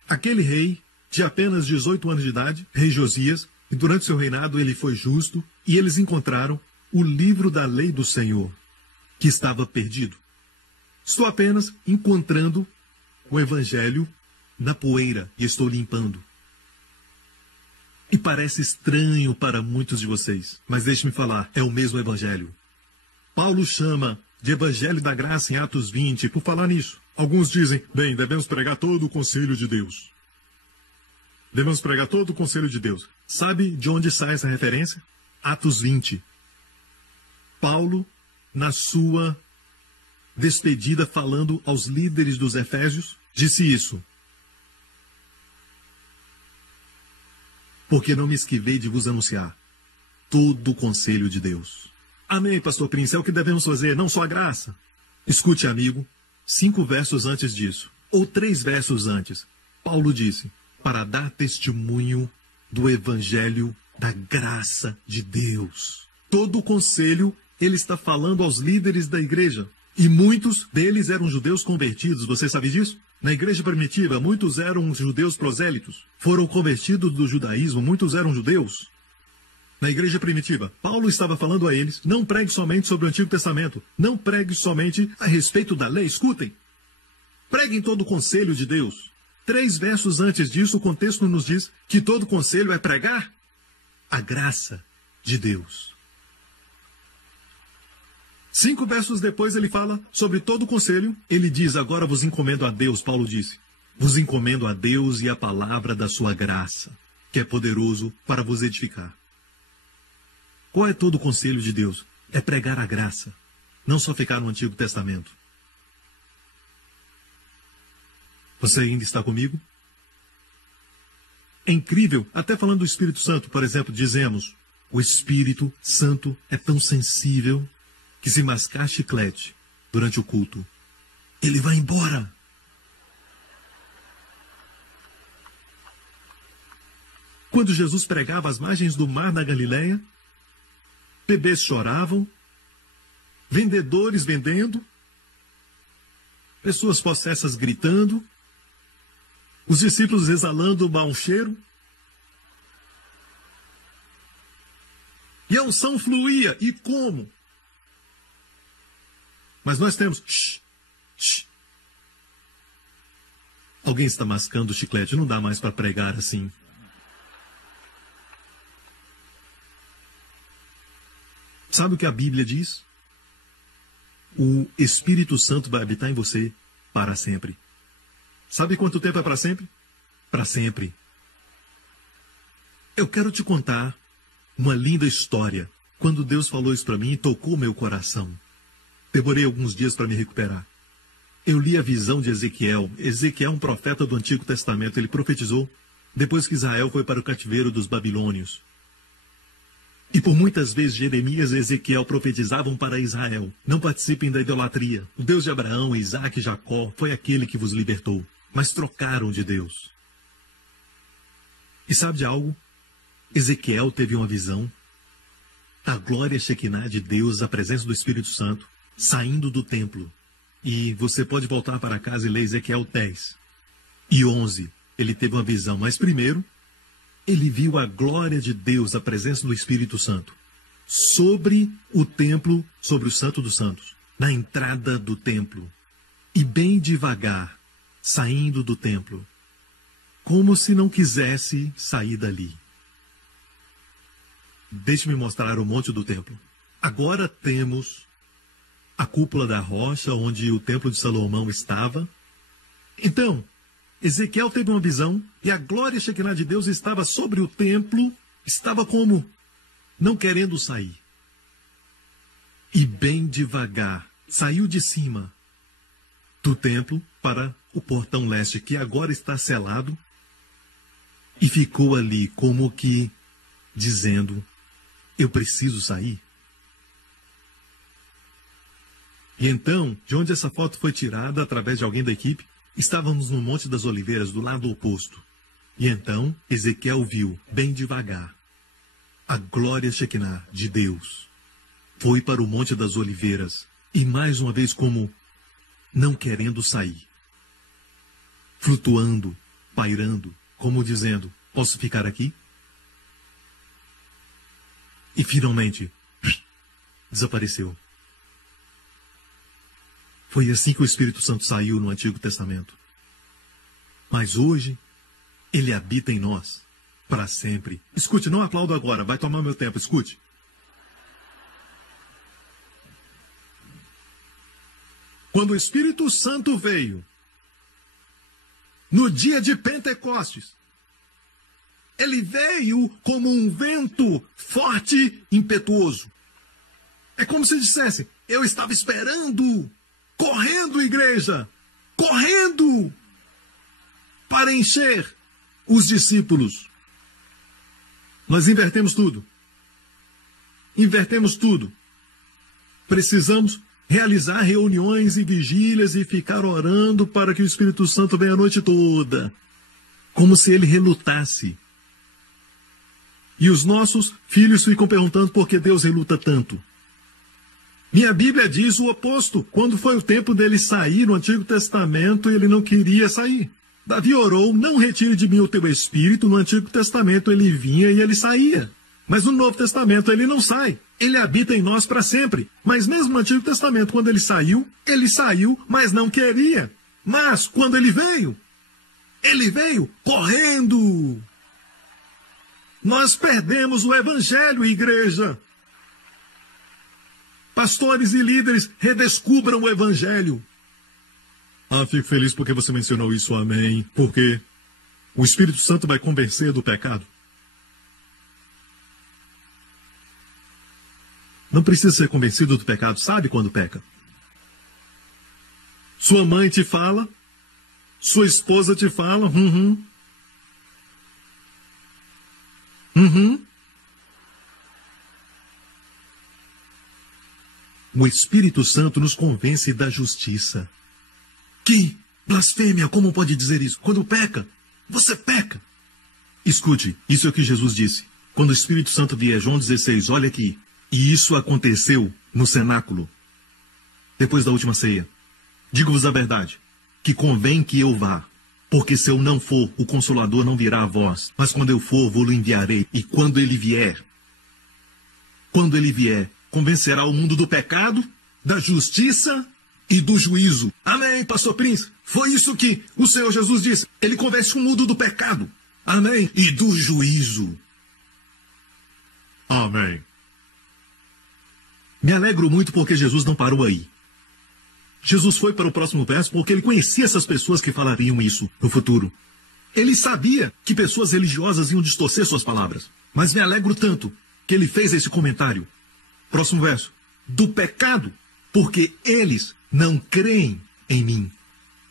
aquele rei de apenas 18 anos de idade, rei Josias, e durante seu reinado ele foi justo, e eles encontraram o livro da lei do Senhor, que estava perdido. Estou apenas encontrando o Evangelho na poeira e estou limpando. E parece estranho para muitos de vocês, mas deixe-me falar, é o mesmo evangelho. Paulo chama de evangelho da graça em Atos 20 por falar nisso. Alguns dizem, bem, devemos pregar todo o conselho de Deus. Devemos pregar todo o conselho de Deus. Sabe de onde sai essa referência? Atos 20. Paulo, na sua despedida, falando aos líderes dos Efésios, disse isso. Porque não me esquivei de vos anunciar todo o conselho de Deus. Amém, pastor Prince, é o que devemos fazer, não só a graça. Escute, amigo, 5 versos antes disso, ou 3 versos antes, Paulo disse, para dar testemunho do evangelho da graça de Deus. Todo o conselho, ele está falando aos líderes da igreja. E muitos deles eram judeus convertidos, você sabe disso? Na igreja primitiva, muitos eram judeus prosélitos. Foram convertidos do judaísmo, muitos eram judeus. Na igreja primitiva, Paulo estava falando a eles, não pregue somente sobre o Antigo Testamento, não pregue somente a respeito da lei, escutem. Preguem todo o conselho de Deus. 3 versos antes disso, o contexto nos diz que todo conselho é pregar a graça de Deus. 5 versos depois ele fala sobre todo o conselho. Ele diz, agora vos encomendo a Deus, Paulo disse. Vos encomendo a Deus e a palavra da sua graça, que é poderoso para vos edificar. Qual é todo o conselho de Deus? É pregar a graça, não só ficar no Antigo Testamento. Você ainda está comigo? É incrível, até falando do Espírito Santo, por exemplo, dizemos, o Espírito Santo é tão sensível que se mascar chiclete durante o culto, ele vai embora. Quando Jesus pregava às margens do mar na Galileia, bebês choravam, vendedores vendendo, pessoas possessas gritando, os discípulos exalando o mau cheiro. E a unção fluía. E como? Mas nós temos... Alguém está mascando o chiclete. Não dá mais para pregar assim. Sabe o que a Bíblia diz? O Espírito Santo vai habitar em você para sempre. Sabe quanto tempo é para sempre? Para sempre. Eu quero te contar uma linda história. Quando Deus falou isso para mim, tocou meu coração. Demorei alguns dias para me recuperar. Eu li a visão de Ezequiel. Ezequiel é um profeta do Antigo Testamento. Ele profetizou depois que Israel foi para o cativeiro dos babilônios. E por muitas vezes Jeremias e Ezequiel profetizavam para Israel. Não participem da idolatria. O Deus de Abraão, Isaque e Jacó foi aquele que vos libertou. Mas trocaram de Deus. E sabe de algo? Ezequiel teve uma visão da glória Shekinah de Deus, a presença do Espírito Santo, saindo do templo. E você pode voltar para casa e ler Ezequiel 10 e 11. Ele teve uma visão, mas primeiro, ele viu a glória de Deus, a presença do Espírito Santo, sobre o templo, sobre o Santo dos Santos, na entrada do templo. E bem devagar, saindo do templo, como se não quisesse sair dali. Deixe-me mostrar o monte do templo. Agora temos a cúpula da rocha, onde o templo de Salomão estava. Então, Ezequiel teve uma visão, e a glória Shekinah de Deus estava sobre o templo, estava como não querendo sair. E bem devagar, saiu de cima do templo para o portão leste, que agora está selado, e ficou ali como que dizendo, eu preciso sair. E então, de onde essa foto foi tirada, através de alguém da equipe, estávamos no Monte das Oliveiras, do lado oposto. E então, Ezequiel viu, bem devagar, a glória Shekinah de Deus. Foi para o Monte das Oliveiras, e mais uma vez como não querendo sair. Flutuando, pairando, como dizendo, posso ficar aqui? E finalmente, desapareceu. Foi assim que o Espírito Santo saiu no Antigo Testamento. Mas hoje, ele habita em nós, para sempre. Escute, não aplaudo agora, vai tomar meu tempo, escute. Quando o Espírito Santo veio, no dia de Pentecostes, ele veio como um vento forte, impetuoso. É como se dissesse, eu estava esperando, correndo, igreja, correndo, para encher os discípulos. Nós invertemos tudo. Invertemos tudo. Precisamos realizar reuniões e vigílias e ficar orando para que o Espírito Santo venha a noite toda, como se ele relutasse. E os nossos filhos ficam perguntando por que Deus reluta tanto. Minha Bíblia diz o oposto. Quando foi o tempo dele sair no Antigo Testamento, ele não queria sair. Davi orou, não retire de mim o teu espírito. No Antigo Testamento ele vinha e ele saía. Mas no Novo Testamento ele não sai. Ele habita em nós para sempre. Mas mesmo no Antigo Testamento, quando ele saiu, mas não queria. Mas quando ele veio correndo. Nós perdemos o Evangelho, igreja. Pastores e líderes, redescubram o Evangelho. Fico feliz porque você mencionou isso, amém. Porque o Espírito Santo vai convencer do pecado. Não precisa ser convencido do pecado, sabe quando peca. Sua mãe te fala, sua esposa te fala, O Espírito Santo nos convence da justiça. Que blasfêmia, como pode dizer isso? Quando peca, você peca. Escute, isso é o que Jesus disse. Quando o Espírito Santo vier, João 16, olha aqui. E isso aconteceu no cenáculo, depois da última ceia. Digo-vos a verdade, que convém que eu vá, porque se eu não for, o Consolador não virá a vós. Mas quando eu for, vou-lo enviarei. E quando ele vier, convencerá o mundo do pecado, da justiça e do juízo. Amém, pastor Prince? Foi isso que o Senhor Jesus disse. Ele convence o mundo do pecado. Amém? E do juízo. Amém. Me alegro muito porque Jesus não parou aí. Jesus foi para o próximo verso porque ele conhecia essas pessoas que falariam isso no futuro. Ele sabia que pessoas religiosas iam distorcer suas palavras. Mas me alegro tanto que ele fez esse comentário. Próximo verso. Do pecado, porque eles não creem em mim.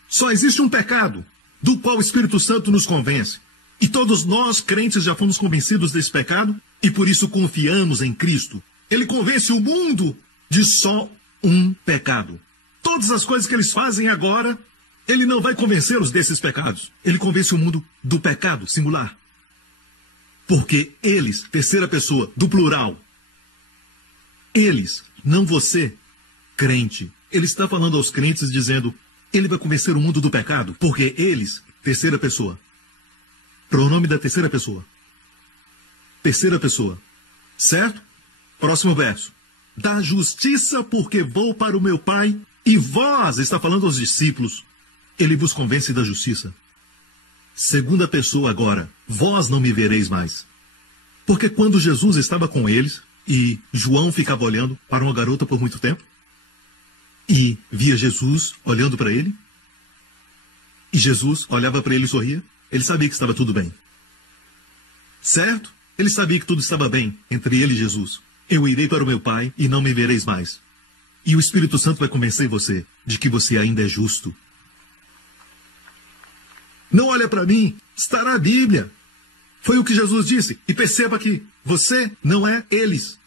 Só existe um pecado, do qual o Espírito Santo nos convence. E todos nós, crentes, já fomos convencidos desse pecado e por isso confiamos em Cristo. Ele convence o mundo de só um pecado. Todas as coisas que eles fazem agora, ele não vai convencê-los desses pecados. Ele convence o mundo do pecado, singular. Porque eles, terceira pessoa, do plural. Eles, não você, crente. Ele está falando aos crentes dizendo, ele vai convencer o mundo do pecado. Porque eles, terceira pessoa. Pronome da terceira pessoa. Terceira pessoa. Certo? Próximo verso. Da justiça, porque vou para o meu Pai, e vós, está falando aos discípulos, ele vos convence da justiça. Segunda pessoa agora, vós não me vereis mais. Porque quando Jesus estava com eles, e João ficava olhando para uma garota por muito tempo, e via Jesus olhando para ele, e Jesus olhava para ele e sorria, ele sabia que estava tudo bem. Certo? Ele sabia que tudo estava bem entre ele e Jesus. Eu irei para o meu Pai e não me vereis mais. E o Espírito Santo vai convencer você de que você ainda é justo. Não olha para mim, está na Bíblia. Foi o que Jesus disse. E perceba que você não é eles.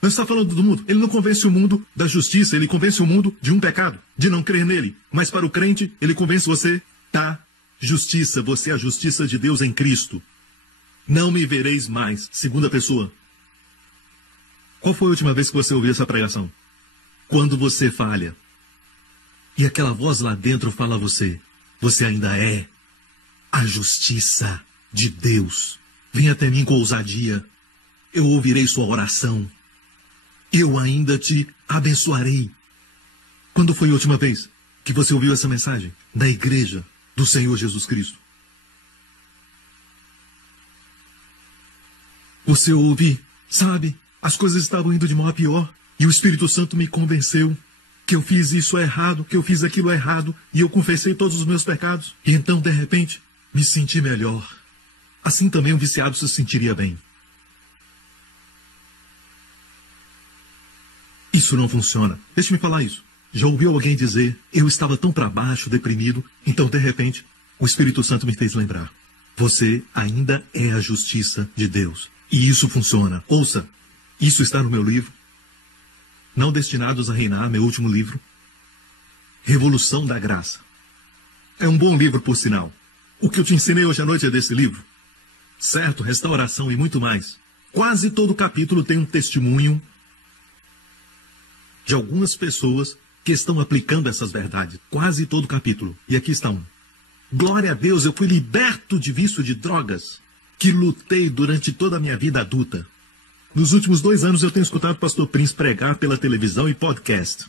Não está falando do mundo. Ele não convence o mundo da justiça, ele convence o mundo de um pecado, de não crer nele. Mas para o crente, ele convence você da justiça. Você é a justiça de Deus em Cristo. Não me vereis mais. Segunda pessoa. Qual foi a última vez que você ouviu essa pregação? Quando você falha. E aquela voz lá dentro fala a você. Você ainda é a justiça de Deus. Vem até mim com ousadia. Eu ouvirei sua oração. Eu ainda te abençoarei. Quando foi a última vez que você ouviu essa mensagem? Da igreja. do Senhor Jesus Cristo. Você ouve, sabe, as coisas estavam indo de mal a pior, e o Espírito Santo me convenceu que eu fiz isso errado, que eu fiz aquilo errado, e eu confessei todos os meus pecados. E então, de repente, me senti melhor. Assim também um viciado se sentiria bem. Isso não funciona. Deixe-me falar isso. Já ouviu alguém dizer, eu estava tão para baixo, deprimido, então, de repente, o Espírito Santo me fez lembrar. Você ainda é a justiça de Deus. E isso funciona. Ouça, isso está no meu livro. Não Destinados a Reinar, meu último livro. Revolução da Graça. É um bom livro, por sinal. O que eu te ensinei hoje à noite é desse livro. Certo, restauração e muito mais. Quase todo capítulo tem um testemunho de algumas pessoas que estão aplicando essas verdades. Quase todo capítulo. E aqui está um. Glória a Deus, eu fui liberto de vício de drogas, que lutei durante toda a minha vida adulta. Nos últimos 2 anos eu tenho escutado o pastor Prince pregar pela televisão e podcast.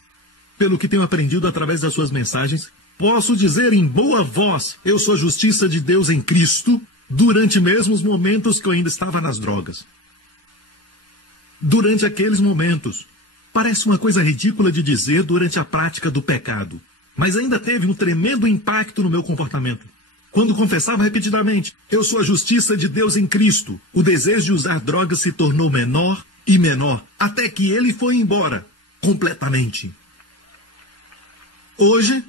Pelo que tenho aprendido através das suas mensagens, posso dizer em boa voz, eu sou a justiça de Deus em Cristo, durante mesmo os momentos que eu ainda estava nas drogas. Durante aqueles momentos, parece uma coisa ridícula de dizer durante a prática do pecado, mas ainda teve um tremendo impacto no meu comportamento. Quando confessava repetidamente, eu sou a justiça de Deus em Cristo, o desejo de usar drogas se tornou menor e menor, até que ele foi embora, completamente. Hoje,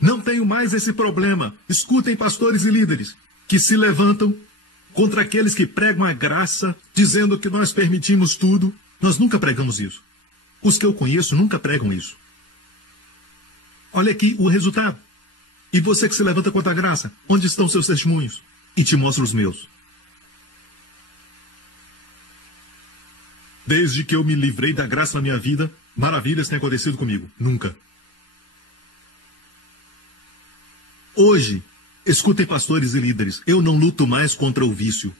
não tenho mais esse problema. Escutem pastores e líderes que se levantam contra aqueles que pregam a graça, dizendo que nós permitimos tudo. Nós nunca pregamos isso. Os que eu conheço nunca pregam isso. Olha aqui o resultado. E você que se levanta contra a graça, onde estão seus testemunhos? E te mostro os meus. Desde que eu me livrei da graça na minha vida, maravilhas têm acontecido comigo. Nunca. Hoje, escutem pastores e líderes, eu não luto mais contra o vício.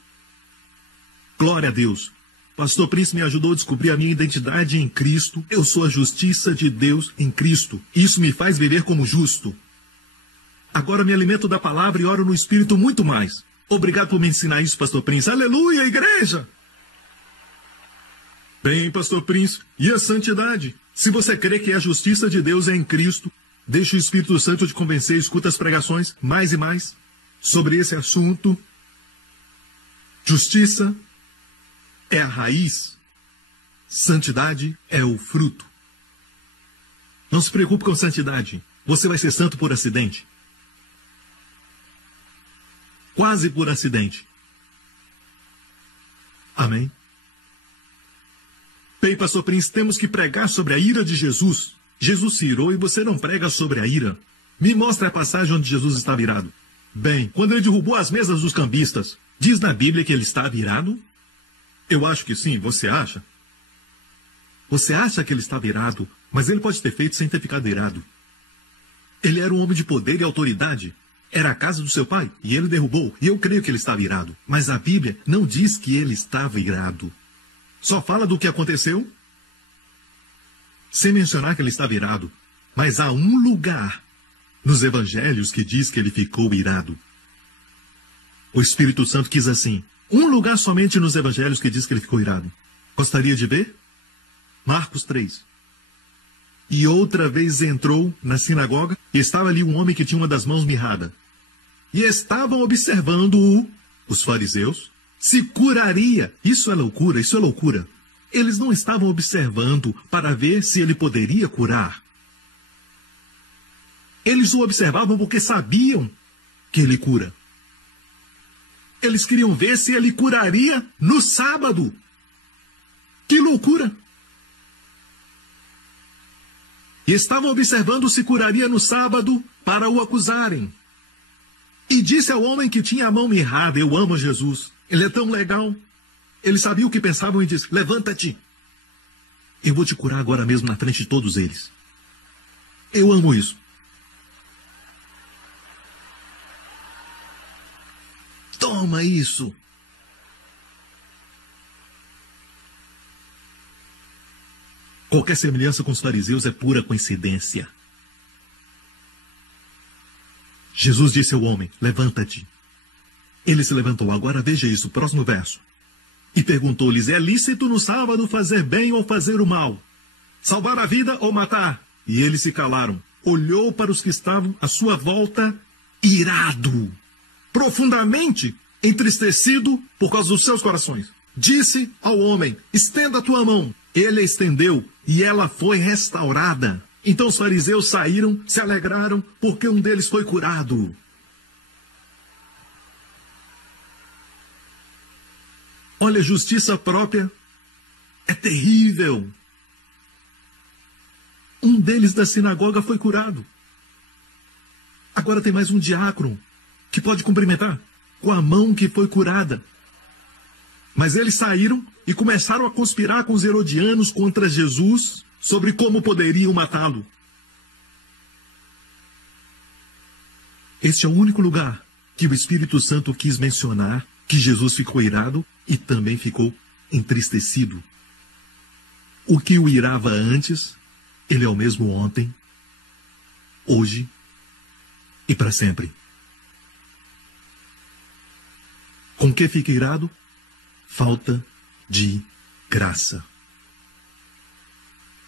Glória a Deus. Pastor Prince me ajudou a descobrir a minha identidade em Cristo. Eu sou a justiça de Deus em Cristo. Isso me faz viver como justo. Agora me alimento da palavra e oro no Espírito muito mais. Obrigado por me ensinar isso, Pastor Prince. Aleluia, igreja! Bem, Pastor Prince, e a santidade? Se você crê que a justiça de Deus é em Cristo, deixe o Espírito Santo te convencer e escuta as pregações mais e mais sobre esse assunto. Justiça é a raiz. Santidade é o fruto. Não se preocupe com santidade. Você vai ser santo por acidente. Quase por acidente. Amém? Bem, Pastor Prince, temos que pregar sobre a ira de Jesus. Jesus se irou e você não prega sobre a ira. Me mostra a passagem onde Jesus estava irado. Bem, quando ele derrubou as mesas dos cambistas, diz na Bíblia que ele estava irado? Eu acho que sim, você acha? Você acha que ele estava irado, mas ele pode ter feito sem ter ficado irado. Ele era um homem de poder e autoridade. Era a casa do seu pai, e ele derrubou, e eu creio que ele estava irado. Mas a Bíblia não diz que ele estava irado. Só fala do que aconteceu, sem mencionar que ele estava irado. Mas há um lugar nos evangelhos que diz que ele ficou irado. O Espírito Santo quis assim. Um lugar somente nos evangelhos que diz que ele ficou irado. Gostaria de ver? Marcos 3. E outra vez entrou na sinagoga, e estava ali um homem que tinha uma das mãos mirrada. E estavam observando-o, os fariseus, se curaria. Isso é loucura, isso é loucura. Eles não estavam observando para ver se ele poderia curar. Eles o observavam porque sabiam que ele cura. Eles queriam ver se ele curaria no sábado. Que loucura! E estavam observando se curaria no sábado para o acusarem. E disse ao homem que tinha a mão mirrada, eu amo Jesus. Ele é tão legal. Ele sabia o que pensavam e disse, levanta-te. Eu vou te curar agora mesmo na frente de todos eles. Eu amo isso. Toma isso. Qualquer semelhança com os fariseus é pura coincidência. Jesus disse ao homem: levanta-te. Ele se levantou. Agora veja isso, próximo verso. E perguntou-lhes: é lícito no sábado fazer bem ou fazer o mal? Salvar a vida ou matar? E eles se calaram. Olhou para os que estavam à sua volta, irado, profundamente entristecido por causa dos seus corações. Disse ao homem: estenda a tua mão. Ele a estendeu e ela foi restaurada. Então os fariseus saíram, se alegraram, porque um deles foi curado. Olha, justiça própria é terrível. Um deles da sinagoga foi curado. Agora tem mais um diácono que pode cumprimentar com a mão que foi curada. Mas eles saíram e começaram a conspirar com os herodianos contra Jesus sobre como poderiam matá-lo. Este é o único lugar que o Espírito Santo quis mencionar que Jesus ficou irado e também ficou entristecido. O que o irava antes, ele é o mesmo ontem, hoje e para sempre. Com que fica irado? Falta de graça.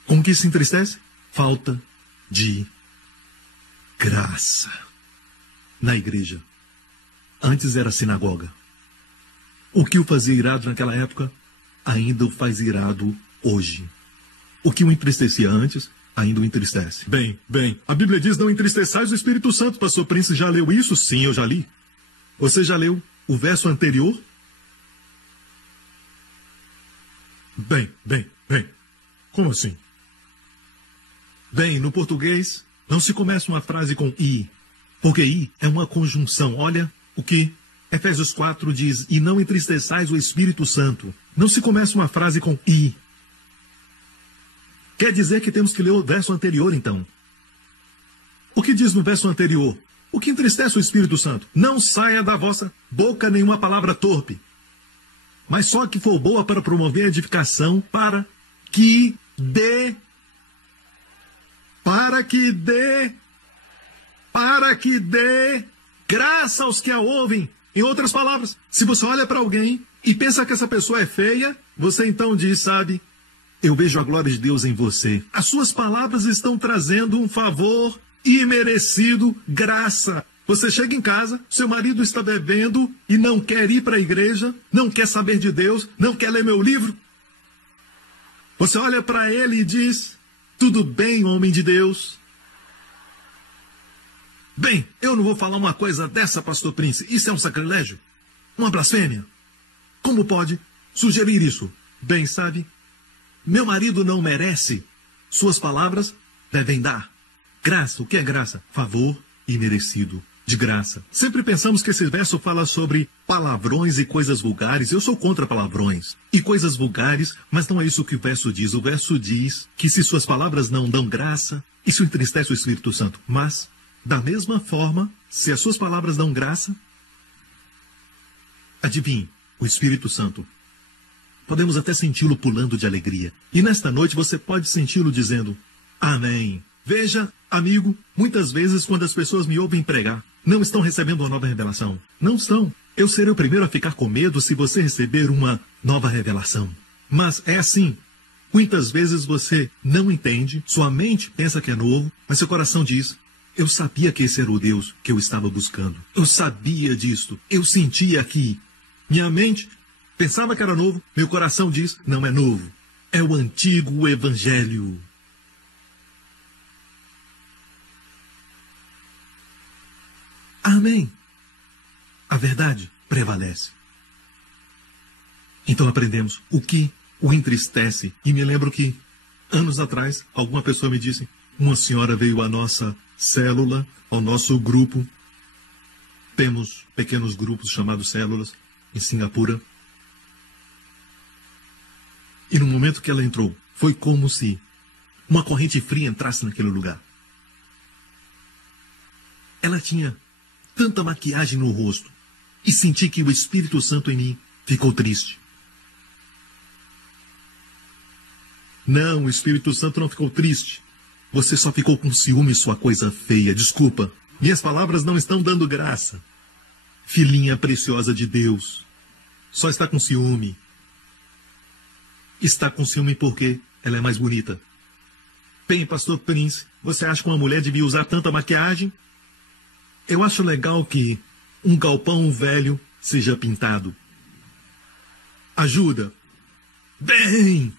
Com que se entristece? Falta de graça. Na igreja. Antes era sinagoga. O que o fazia irado naquela época, ainda o faz irado hoje. O que o entristecia antes, ainda o entristece. Bem, a Bíblia diz: não entristeçais o Espírito Santo. Pastor Prince já leu isso? Sim, eu já li. Você já leu o verso anterior? Bem. Como assim? Bem, no português, não se começa uma frase com i, porque i é uma conjunção. Olha o que Efésios 4 diz: e não entristeçais o Espírito Santo. Não se começa uma frase com i. Quer dizer que temos que ler o verso anterior, então. O que diz no verso anterior? O que entristece o Espírito Santo? não saia da vossa boca nenhuma palavra torpe, mas só que for boa para promover a edificação, para que dê graça aos que a ouvem. Em outras palavras, se você olha para alguém e pensa que essa pessoa é feia, você então diz: sabe, eu vejo a glória de Deus em você. As suas palavras estão trazendo um favor imerecido, graça. Você chega em casa, seu marido está bebendo e não quer ir para a igreja, não quer saber de Deus, não quer ler meu livro. Você olha para ele e diz: tudo bem, homem de Deus. Bem, eu não vou falar uma coisa dessa, pastor Prince. Isso é um sacrilégio? Uma blasfêmia? Como pode sugerir isso? Bem, sabe, meu marido não merece. Suas palavras devem dar graça. O que é graça? Favor imerecido. De graça. Sempre pensamos que esse verso fala sobre palavrões e coisas vulgares. Eu sou contra palavrões e coisas vulgares, mas não é isso que o verso diz. O verso diz que se suas palavras não dão graça, isso entristece o Espírito Santo. Mas, da mesma forma, se as suas palavras dão graça, adivinhe, o Espírito Santo, podemos até senti-lo pulando de alegria. E nesta noite você pode senti-lo dizendo: amém. Veja, amigo, muitas vezes quando as pessoas me ouvem pregar, não estão recebendo uma nova revelação. Não estão. Eu serei o primeiro a ficar com medo se você receber uma nova revelação. Mas é assim. Muitas vezes você não entende, sua mente pensa que é novo, mas seu coração diz: eu sabia que esse era o Deus que eu estava buscando. Eu sabia disto. Eu sentia aqui. Minha mente pensava que era novo, meu coração diz: não é novo. É o antigo evangelho. Amém. A verdade prevalece. Então aprendemos o que o entristece. E me lembro que, anos atrás, alguma pessoa me disse: uma senhora veio à nossa célula, ao nosso grupo. Temos pequenos grupos chamados células em Singapura. E no momento que ela entrou, foi como se uma corrente fria entrasse naquele lugar. Ela tinha tanta maquiagem no rosto e senti que o Espírito Santo em mim ficou triste. Não, o Espírito Santo não ficou triste. Você só ficou com ciúme, sua coisa feia. Desculpa, Minhas palavras não estão dando graça. Filhinha preciosa de Deus, só está com ciúme. Está com ciúme porque ela é mais bonita. Bem, pastor Prince, você acha que uma mulher devia usar tanta maquiagem? Eu acho legal que um galpão velho seja pintado. Ajuda. Bem,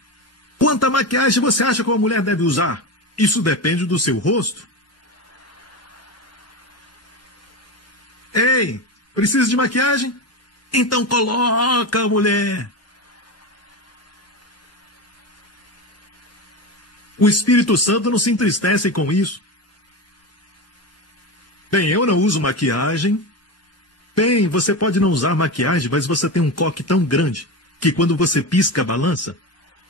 quanta maquiagem você acha que uma mulher deve usar? Isso depende do seu rosto. Ei, precisa de maquiagem? Então coloca, mulher. O Espírito Santo não se entristece com isso. Bem, eu não uso maquiagem. Bem, você pode não usar maquiagem, mas você tem um coque tão grande que quando você pisca, balança.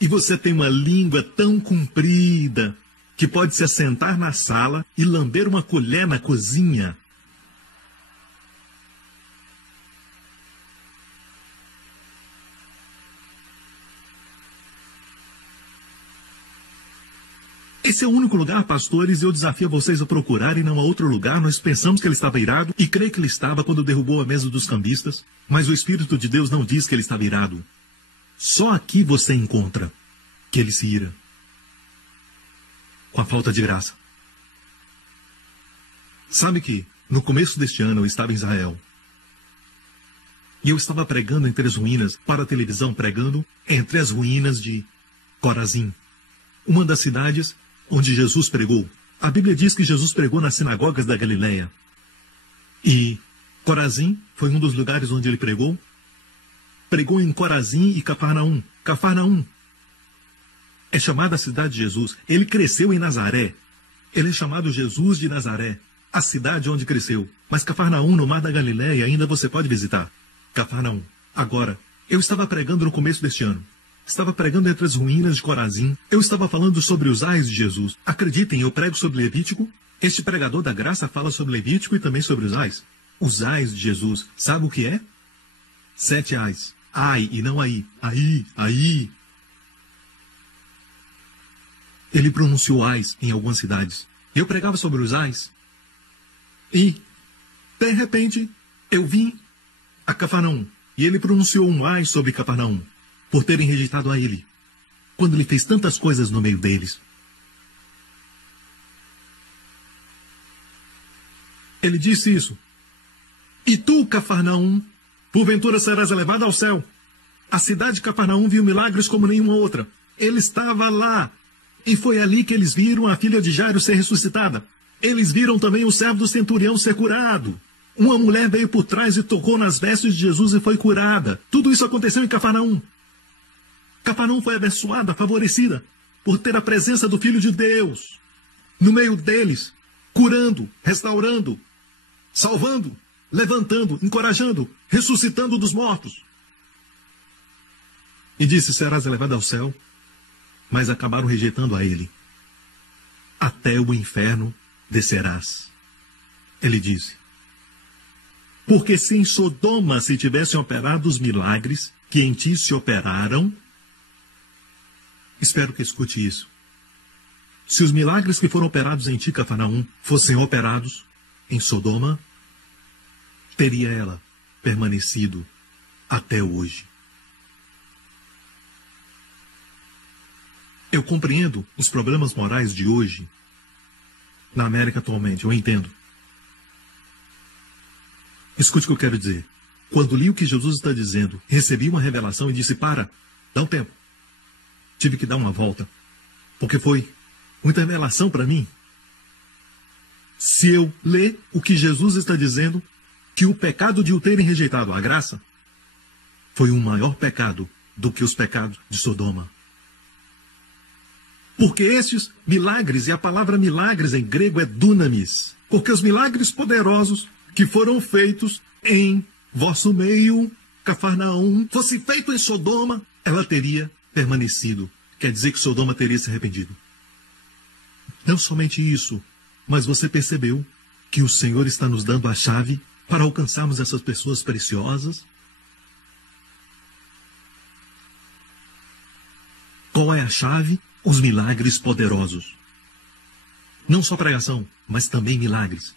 E você tem uma língua tão comprida que pode se assentar na sala e lamber uma colher na cozinha. Esse é o único lugar, pastores, e eu desafio vocês a procurarem não há outro lugar. Nós pensamos que ele estava irado, e creio que ele estava quando derrubou a mesa dos cambistas, mas o Espírito de Deus não diz que ele estava irado. Só aqui você encontra que ele se ira. Com a falta de graça. Sabe que, no começo deste ano, eu estava em Israel. E eu estava pregando entre as ruínas, para a televisão, pregando entre as ruínas de Corazim, uma das cidades onde Jesus pregou. A Bíblia diz que Jesus pregou nas sinagogas da Galileia. E Corazim foi um dos lugares onde ele pregou. Pregou em Corazim e Cafarnaum. Cafarnaum é chamada a cidade de Jesus. Ele cresceu em Nazaré. Ele é chamado Jesus de Nazaré, a cidade onde cresceu. Mas Cafarnaum, no mar da Galileia, ainda você pode visitar. Cafarnaum. Agora, eu estava pregando no começo deste ano. Estava pregando entre as ruínas de Corazim. Eu estava falando sobre os ais de Jesus. Acreditem, eu prego sobre Levítico. Este pregador da graça fala sobre Levítico e também sobre os ais. Os ais de Jesus. Sabe o que é? 7 ais. Ai e não aí. Aí. Ele pronunciou ais em algumas cidades. Eu pregava sobre os ais. E, de repente, eu vim a Cafarnaum. E ele pronunciou um ai sobre Cafarnaum, por terem rejeitado a ele, quando ele fez tantas coisas no meio deles. Ele disse isso. E tu, Cafarnaum, porventura serás elevado ao céu. A cidade de Cafarnaum viu milagres como nenhuma outra. Ele estava lá. E foi ali que eles viram a filha de Jairo ser ressuscitada. Eles viram também o servo do centurião ser curado. Uma mulher veio por trás e tocou nas vestes de Jesus e foi curada. Tudo isso aconteceu em Cafarnaum. Cafarnaum foi abençoada, favorecida, por ter a presença do Filho de Deus no meio deles, curando, restaurando, salvando, levantando, encorajando, ressuscitando dos mortos. E disse, serás elevado ao céu, mas acabaram rejeitando a ele. Até o inferno descerás. Ele disse, porque se em Sodoma se tivessem operado os milagres que em ti se operaram, espero que escute isso. Se os milagres que foram operados em ti, Cafarnaum, fossem operados em Sodoma, teria ela permanecido até hoje. Eu compreendo os problemas morais de hoje na América atualmente, eu entendo. Escute o que eu quero dizer. Quando li o que Jesus está dizendo, recebi uma revelação e disse, para, dá um tempo. Tive que dar uma volta, porque foi muita revelação para mim. Se eu ler o que Jesus está dizendo, que o pecado de o terem rejeitado a graça foi um maior pecado do que os pecados de Sodoma. Porque estes milagres, e a palavra milagres em grego é dunamis, porque os milagres poderosos que foram feitos em vosso meio, Cafarnaum, fosse feito em Sodoma, ela teria permanecido. Quer dizer que Sodoma teria se arrependido. Não somente isso, mas você percebeu que o Senhor está nos dando a chave para alcançarmos essas pessoas preciosas? Qual é a chave? Os milagres poderosos. Não só pregação, mas também milagres.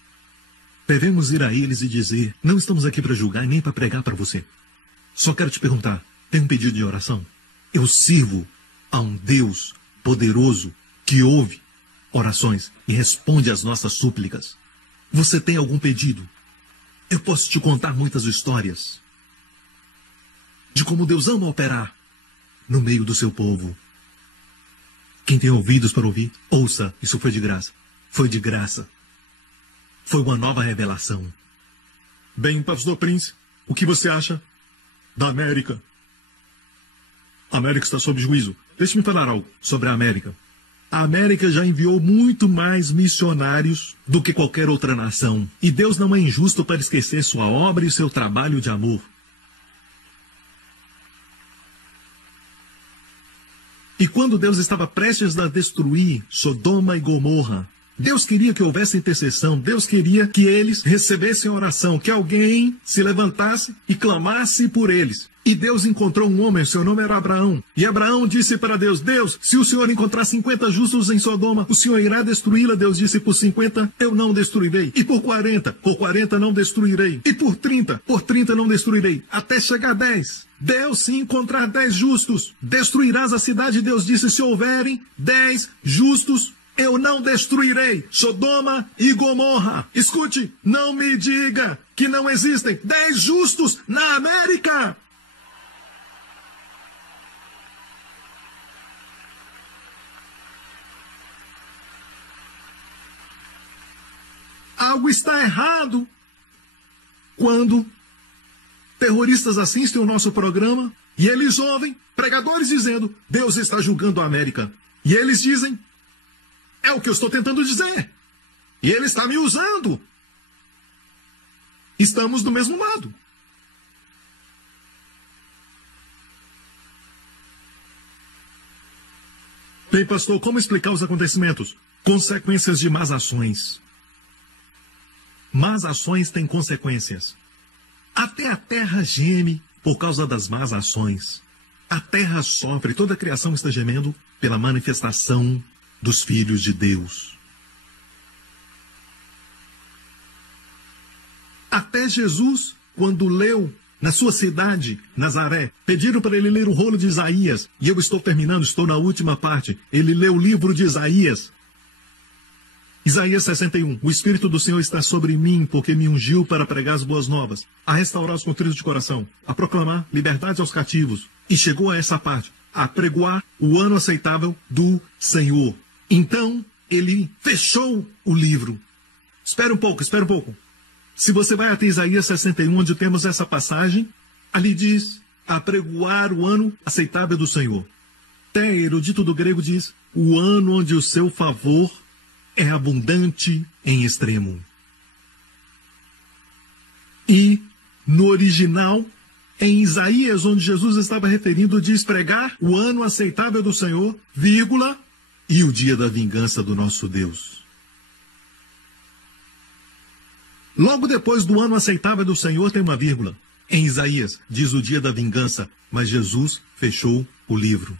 devemos ir a eles e dizer: não estamos aqui para julgar e nem para pregar para você. Só quero te perguntar, tem um pedido de oração? Eu sirvo a um Deus poderoso que ouve orações e responde às nossas súplicas. Você tem algum pedido? Eu posso te contar muitas histórias de como Deus ama operar no meio do seu povo. Quem tem ouvidos para ouvir, ouça. Isso foi de graça. Foi de graça. Foi uma nova revelação. Bem, pastor Prince, o que você acha da América? A América está sob juízo. Deixe-me falar algo sobre a América. A América já enviou muito mais missionários do que qualquer outra nação. E Deus não é injusto para esquecer sua obra e seu trabalho de amor. E quando Deus estava prestes a destruir Sodoma e Gomorra, Deus queria que houvesse intercessão, Deus queria que eles recebessem oração, que alguém se levantasse e clamasse por eles. E Deus encontrou um homem, seu nome era Abraão. E Abraão disse para Deus: Deus, se o Senhor encontrar 50 justos em Sodoma, o Senhor irá destruí-la? Deus disse: por 50 eu não destruirei. E por 40 não destruirei. E por 30 não destruirei. Até chegar a 10. Deus, se encontrar 10 justos, destruirás a cidade. Deus disse: se houverem 10 justos, eu não destruirei Sodoma e Gomorra. Escute, não me diga que não existem 10 justos na América. Algo está errado quando terroristas assistem o nosso programa e eles ouvem pregadores dizendo: Deus está julgando a América. E eles dizem: é o que eu estou tentando dizer. E ele está me usando. Estamos do mesmo lado. Bem, pastor, como explicar os acontecimentos? Consequências de más ações. Más ações têm consequências. Até a terra geme por causa das más ações. A terra sofre, toda a criação está gemendo pela manifestação dos filhos de Deus. Até Jesus, quando leu na sua cidade, Nazaré, pediram para ele ler o rolo de Isaías. E eu estou terminando, estou na última parte. Ele leu o livro de Isaías. Isaías 61. O Espírito do Senhor está sobre mim, porque me ungiu para pregar as boas novas, a restaurar os contritos de coração, a proclamar liberdade aos cativos. E chegou a essa parte, a pregoar o ano aceitável do Senhor. Então, ele fechou o livro. Espera um pouco. Se você vai até Isaías 61, onde temos essa passagem, ali diz: a pregoar o ano aceitável do Senhor. Até erudito do grego diz: o ano onde o seu favor é abundante em extremo. E, no original, em Isaías, onde Jesus estava referindo, diz: pregar o ano aceitável do Senhor, vírgula, e o dia da vingança do nosso Deus. Logo depois do ano aceitável do Senhor tem uma vírgula. Em Isaías, diz o dia da vingança, mas Jesus fechou o livro.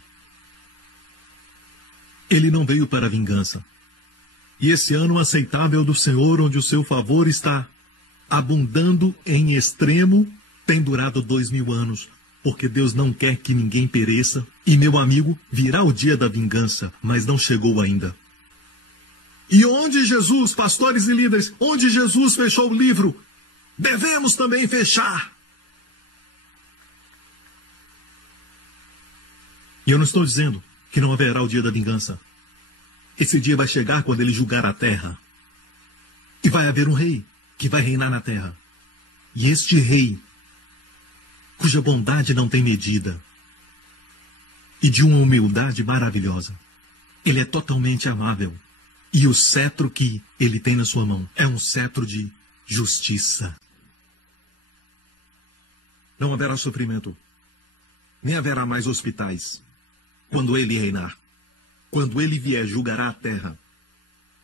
Ele não veio para a vingança. E esse ano aceitável do Senhor, onde o seu favor está abundando em extremo, tem durado 2000 anos, porque Deus não quer que ninguém pereça. E, meu amigo, virá o dia da vingança, mas não chegou ainda. E onde Jesus, pastores e líderes, onde Jesus fechou o livro, devemos também fechar. E eu não estou dizendo que não haverá o dia da vingança. Esse dia vai chegar quando ele julgar a terra. E vai haver um rei que vai reinar na terra. E este rei, cuja bondade não tem medida, e de uma humildade maravilhosa, ele é totalmente amável. E o cetro que ele tem na sua mão é um cetro de justiça. Não haverá sofrimento, nem haverá mais hospitais, quando ele reinar. Quando ele vier, julgará a terra.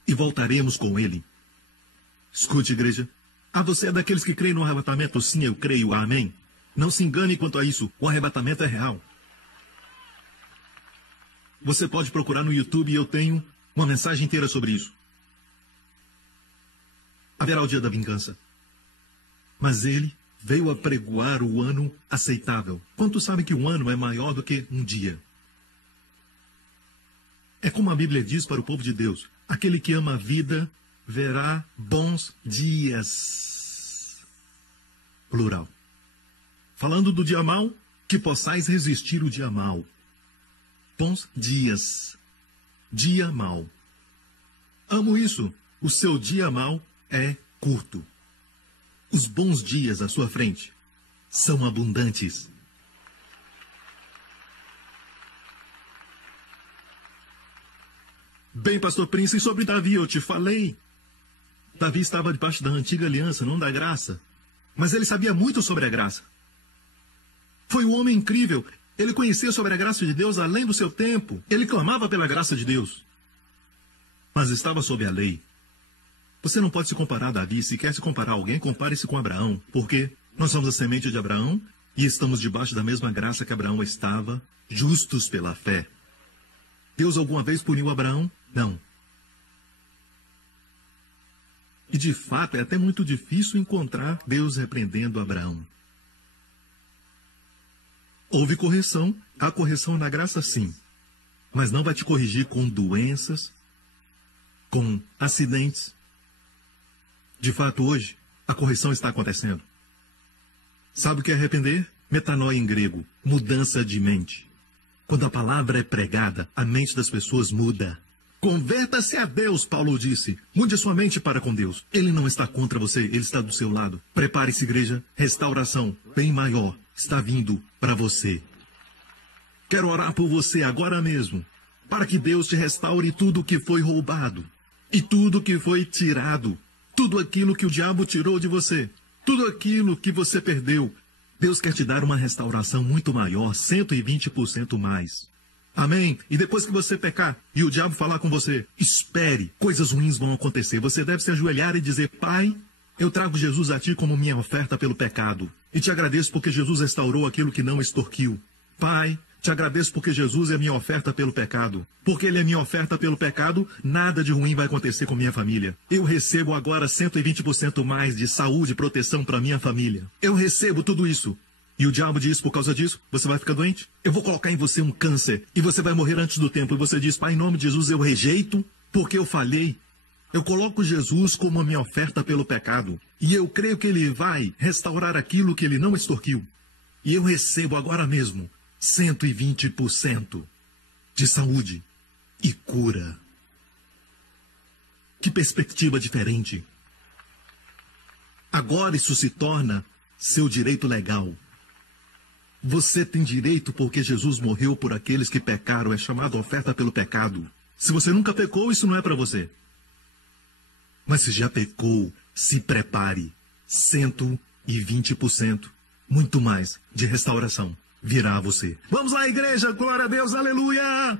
E voltaremos com ele. Escute, igreja. Você é daqueles que creem no arrebatamento? Sim, eu creio. Amém. Não se engane quanto a isso. O arrebatamento é real. Você pode procurar no YouTube e eu tenho uma mensagem inteira sobre isso. haverá o dia da vingança. Mas ele veio apregoar o ano aceitável. Quantos sabem que um ano é maior do que um dia? É como a Bíblia diz para o povo de Deus: aquele que ama a vida verá bons dias. Plural. Falando do dia mau, que possais resistir o dia mau. Bons dias. Dia mau. Amo isso. O seu dia mau é curto. Os bons dias à sua frente são abundantes. Bem, pastor Prince, sobre Davi eu te falei. Davi estava debaixo da antiga aliança, não da graça. Mas ele sabia muito sobre a graça. Foi um homem incrível. Ele conhecia sobre a graça de Deus além do seu tempo. Ele clamava pela graça de Deus. Mas estava sob a lei. Você não pode se comparar a Davi. Se quer se comparar a alguém, compare-se com Abraão. Porque nós somos a semente de Abraão e estamos debaixo da mesma graça que Abraão estava, justos pela fé. Deus alguma vez puniu Abraão? Não. E de fato é até muito difícil encontrar Deus repreendendo Abraão. Houve correção, há correção na graça sim, mas não vai te corrigir com doenças, com acidentes. De fato hoje, a correção está acontecendo. Sabe o que é arrepender? Metanoia em grego, mudança de mente. Quando a palavra é pregada, a mente das pessoas muda. Converta-se a Deus, Paulo disse. Mude a sua mente para com Deus. Ele não está contra você, ele está do seu lado. Prepare-se, igreja. Restauração bem maior está vindo para você. Quero orar por você agora mesmo, para que Deus te restaure tudo o que foi roubado e tudo o que foi tirado, tudo aquilo que o diabo tirou de você, tudo aquilo que você perdeu. Deus quer te dar uma restauração muito maior, 120% mais. Amém? E depois que você pecar e o diabo falar com você, espere, coisas ruins vão acontecer. Você deve se ajoelhar e dizer: Pai, eu trago Jesus a ti como minha oferta pelo pecado. E te agradeço porque Jesus restaurou aquilo que não extorquiu. Pai, te agradeço porque Jesus é minha oferta pelo pecado. Porque Ele é minha oferta pelo pecado, nada de ruim vai acontecer com minha família. Eu recebo agora 120% mais de saúde e proteção para minha família. Eu recebo tudo isso. E o diabo diz: por causa disso, você vai ficar doente? Eu vou colocar em você um câncer e você vai morrer antes do tempo. E você diz: Pai, em nome de Jesus, eu rejeito porque eu falhei. Eu coloco Jesus como a minha oferta pelo pecado. E eu creio que Ele vai restaurar aquilo que Ele não extorquiu. E eu recebo agora mesmo 120% de saúde e cura. Que perspectiva diferente. Agora isso se torna seu direito legal. Você tem direito porque Jesus morreu por aqueles que pecaram. É chamado oferta pelo pecado. Se você nunca pecou, isso não é para você. Mas se já pecou, se prepare. 120%. Muito mais de restauração virá a você. Vamos lá, igreja. Glória a Deus. Aleluia.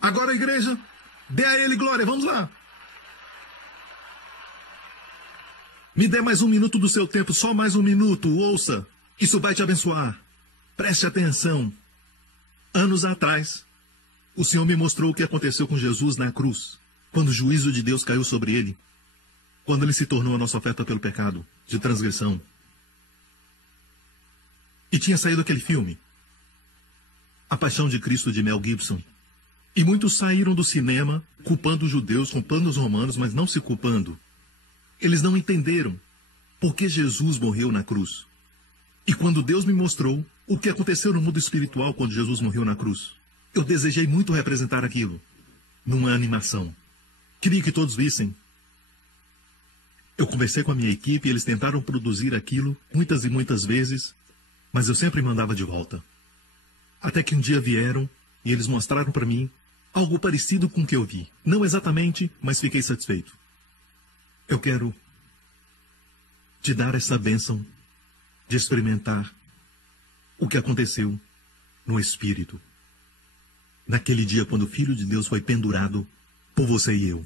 Agora, igreja, dê a Ele glória. Vamos lá. Me dê mais um minuto do seu tempo. Só mais um minuto. Ouça. Isso vai te abençoar. Preste atenção. Anos atrás, o Senhor me mostrou o que aconteceu com Jesus na cruz, quando o juízo de Deus caiu sobre Ele, quando Ele se tornou a nossa oferta pelo pecado, de transgressão. E tinha saído aquele filme, A Paixão de Cristo, de Mel Gibson. E muitos saíram do cinema culpando os judeus, culpando os romanos, mas não se culpando. Eles não entenderam por que Jesus morreu na cruz. E quando Deus me mostrou o que aconteceu no mundo espiritual quando Jesus morreu na cruz, eu desejei muito representar aquilo numa animação. Queria que todos vissem. Eu conversei com a minha equipe e eles tentaram produzir aquilo muitas e muitas vezes, mas eu sempre mandava de volta. Até que um dia vieram e eles mostraram para mim algo parecido com o que eu vi. Não exatamente, mas fiquei satisfeito. Eu quero te dar essa bênção de experimentar o que aconteceu no Espírito. Naquele dia quando o Filho de Deus foi pendurado por você e eu.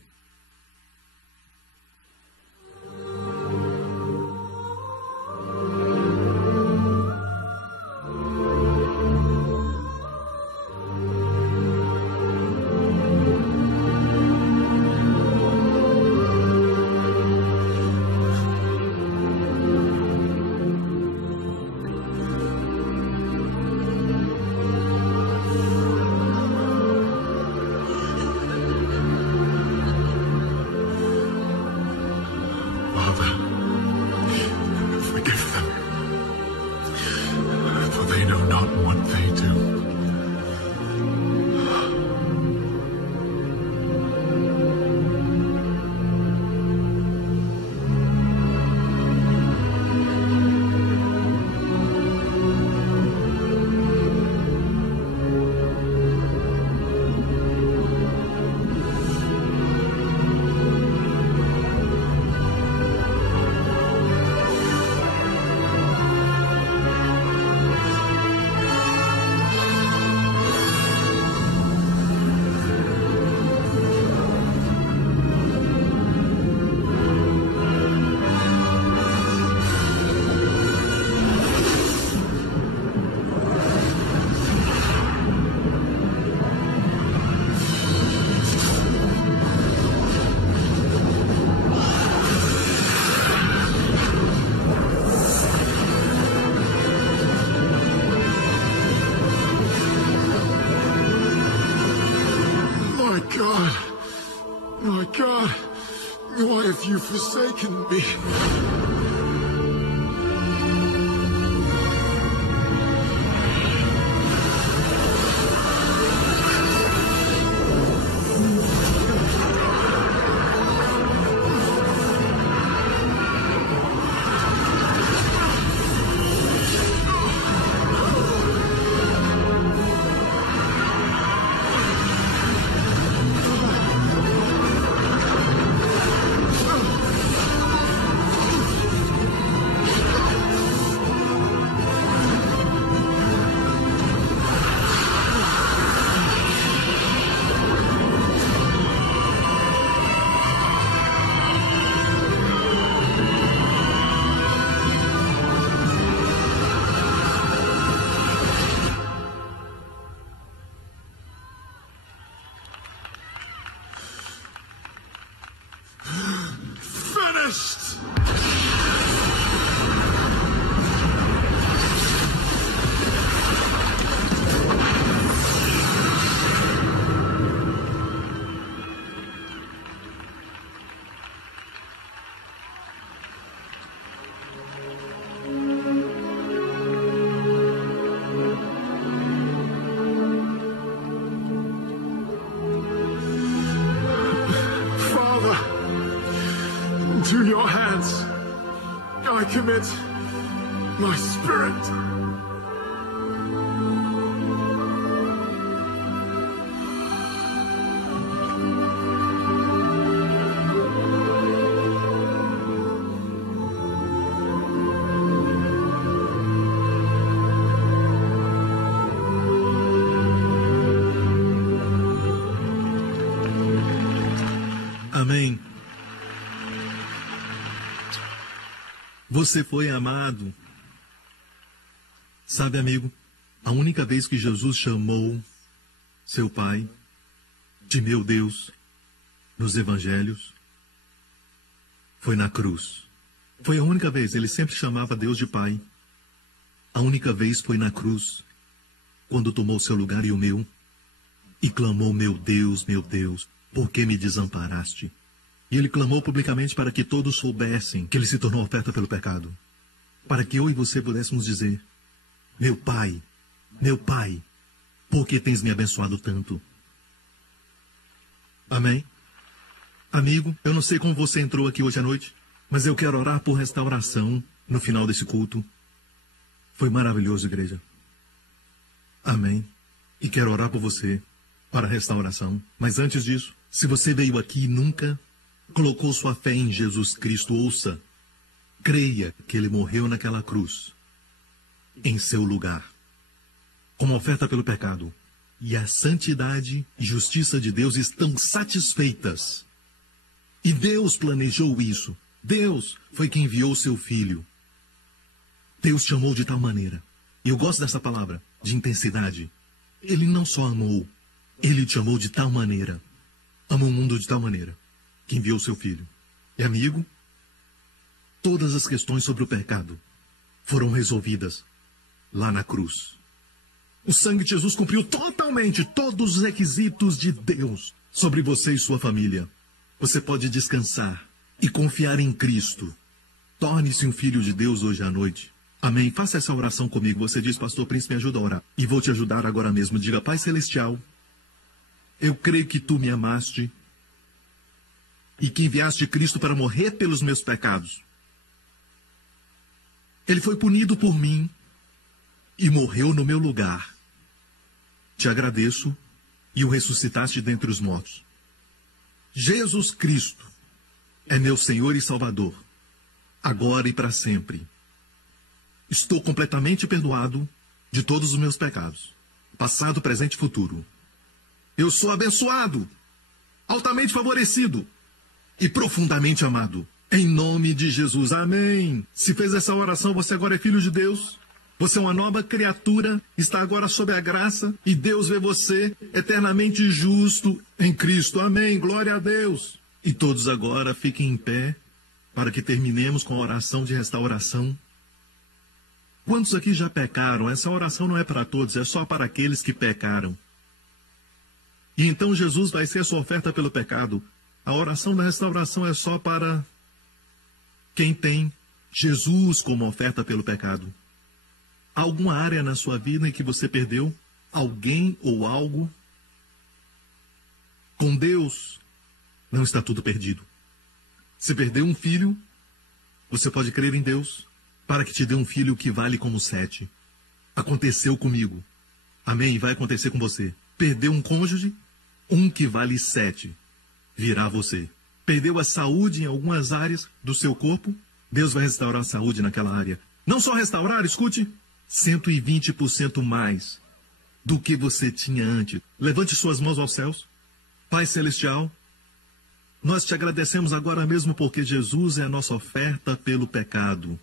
God, why have you forsaken me? Finished! To your hands, I commit my spirit. Amém. Você foi amado. Sabe, amigo, a única vez que Jesus chamou seu Pai de meu Deus nos evangelhos foi na cruz. Foi a única vez. Ele sempre chamava Deus de Pai. A única vez foi na cruz, quando tomou seu lugar e o meu, e clamou: meu Deus, por que me desamparaste? E ele clamou publicamente para que todos soubessem que ele se tornou oferta pelo pecado. Para que eu e você pudéssemos dizer: meu Pai, por que tens me abençoado tanto? Amém? Amigo, eu não sei como você entrou aqui hoje à noite, mas eu quero orar por restauração no final desse culto. Foi maravilhoso, igreja. Amém. E quero orar por você para restauração. Mas antes disso, se você veio aqui e nunca colocou sua fé em Jesus Cristo, ouça, creia que ele morreu naquela cruz, em seu lugar, como oferta pelo pecado, e a santidade e justiça de Deus estão satisfeitas. E Deus planejou isso. Deus foi quem enviou seu Filho. Deus te amou de tal maneira, e eu gosto dessa palavra, de intensidade. Ele não só amou, ele te amou de tal maneira, amou o mundo de tal maneira, que enviou seu Filho. E amigo, todas as questões sobre o pecado foram resolvidas lá na cruz. O sangue de Jesus cumpriu totalmente todos os requisitos de Deus sobre você e sua família. Você pode descansar e confiar em Cristo. Torne-se um filho de Deus hoje à noite. Amém? Faça essa oração comigo. Você diz: pastor Príncipe, me ajuda a orar. E vou te ajudar agora mesmo. Diga: Pai Celestial, eu creio que tu me amaste e que enviaste Cristo para morrer pelos meus pecados. Ele foi punido por mim e morreu no meu lugar. Te agradeço e o ressuscitaste dentre os mortos. Jesus Cristo é meu Senhor e Salvador, agora e para sempre. Estou completamente perdoado de todos os meus pecados, passado, presente e futuro. Eu sou abençoado, altamente favorecido e profundamente amado. Em nome de Jesus, amém. Se fez essa oração, você agora é filho de Deus. Você é uma nova criatura, está agora sob a graça, e Deus vê você eternamente justo em Cristo. Amém, glória a Deus. E todos agora fiquem em pé, para que terminemos com a oração de restauração. Quantos aqui já pecaram? Essa oração não é para todos, é só para aqueles que pecaram. E então Jesus vai ser a sua oferta pelo pecado. A oração da restauração é só para quem tem Jesus como oferta pelo pecado. Há alguma área na sua vida em que você perdeu alguém ou algo? Com Deus, não está tudo perdido. Se perdeu um filho, você pode crer em Deus para que te dê um filho que vale como 7. Aconteceu comigo. Amém? Vai acontecer com você. Perdeu um cônjuge, um que vale 7 virá você. Perdeu a saúde em algumas áreas do seu corpo, Deus vai restaurar a saúde naquela área. Não só restaurar, escute, 120% mais do que você tinha antes. Levante suas mãos aos céus. Pai Celestial, nós te agradecemos agora mesmo porque Jesus é a nossa oferta pelo pecado.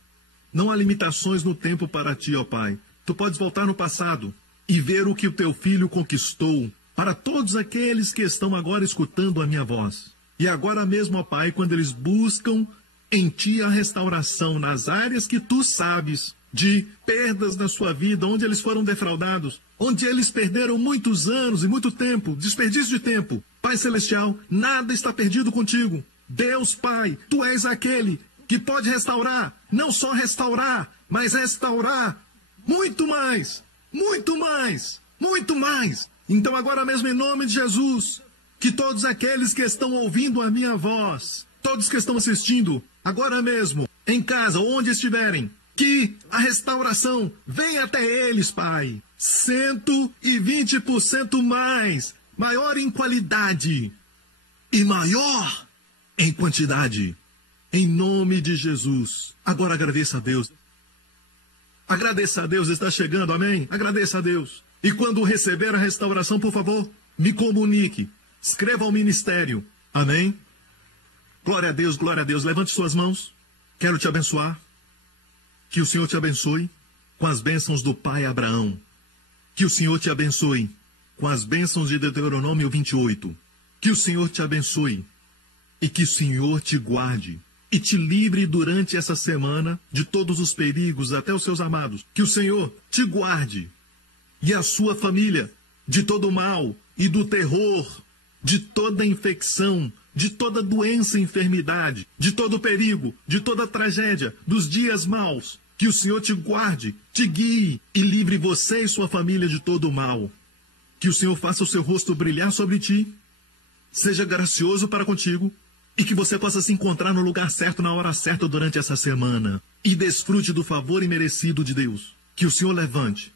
Não há limitações no tempo para ti, ó Pai. Tu podes voltar no passado e ver o que o teu filho conquistou para todos aqueles que estão agora escutando a minha voz. E agora mesmo, ó Pai, quando eles buscam em ti a restauração nas áreas que tu sabes de perdas na sua vida, onde eles foram defraudados, onde eles perderam muitos anos e muito tempo, desperdício de tempo. Pai Celestial, nada está perdido contigo. Deus Pai, tu és aquele que pode restaurar, não só restaurar, mas restaurar muito mais, muito mais, muito mais. Então agora mesmo em nome de Jesus, que todos aqueles que estão ouvindo a minha voz, todos que estão assistindo, agora mesmo, em casa, onde estiverem, que a restauração venha até eles, Pai. 120% mais, maior em qualidade e maior em quantidade. Em nome de Jesus. Agora agradeça a Deus. Agradeça a Deus, está chegando, amém? Agradeça a Deus. E quando receber a restauração, por favor, me comunique. Escreva ao ministério. Amém? Glória a Deus, glória a Deus. Levante suas mãos. Quero te abençoar. Que o Senhor te abençoe com as bênçãos do pai Abraão. Que o Senhor te abençoe com as bênçãos de Deuteronômio 28. Que o Senhor te abençoe e que o Senhor te guarde e te livre durante essa semana de todos os perigos, até os seus amados. Que o Senhor te guarde e a sua família de todo o mal e do terror, de toda infecção, de toda doença e enfermidade, de todo perigo, de toda tragédia, dos dias maus. Que o Senhor te guarde, te guie e livre você e sua família de todo o mal. Que o Senhor faça o seu rosto brilhar sobre ti, seja gracioso para contigo e que você possa se encontrar no lugar certo, na hora certa durante essa semana e desfrute do favor imerecido de Deus. Que o Senhor levante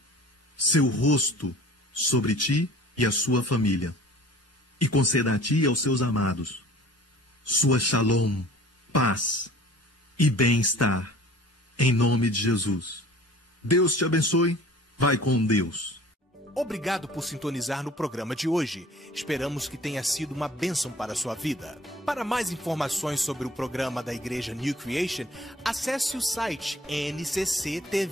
seu rosto sobre ti e a sua família e conceda a ti e aos seus amados sua shalom, paz e bem-estar, em nome de Jesus. Deus te abençoe. Vai com Deus. Obrigado por sintonizar no programa de hoje. Esperamos que tenha sido uma bênção para a sua vida. Para mais informações sobre o programa da Igreja New Creation, acesse o site ncctv.org.sg.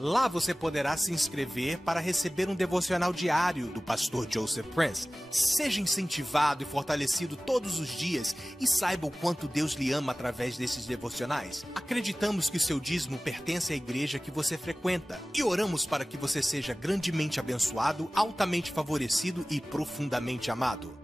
Lá você poderá se inscrever para receber um devocional diário do pastor Joseph Prince. Seja incentivado e fortalecido todos os dias e saiba o quanto Deus lhe ama através desses devocionais. Acreditamos que o seu dízimo pertence à igreja que você frequenta e oramos para que você seja grandemente abençoado, altamente favorecido e profundamente amado.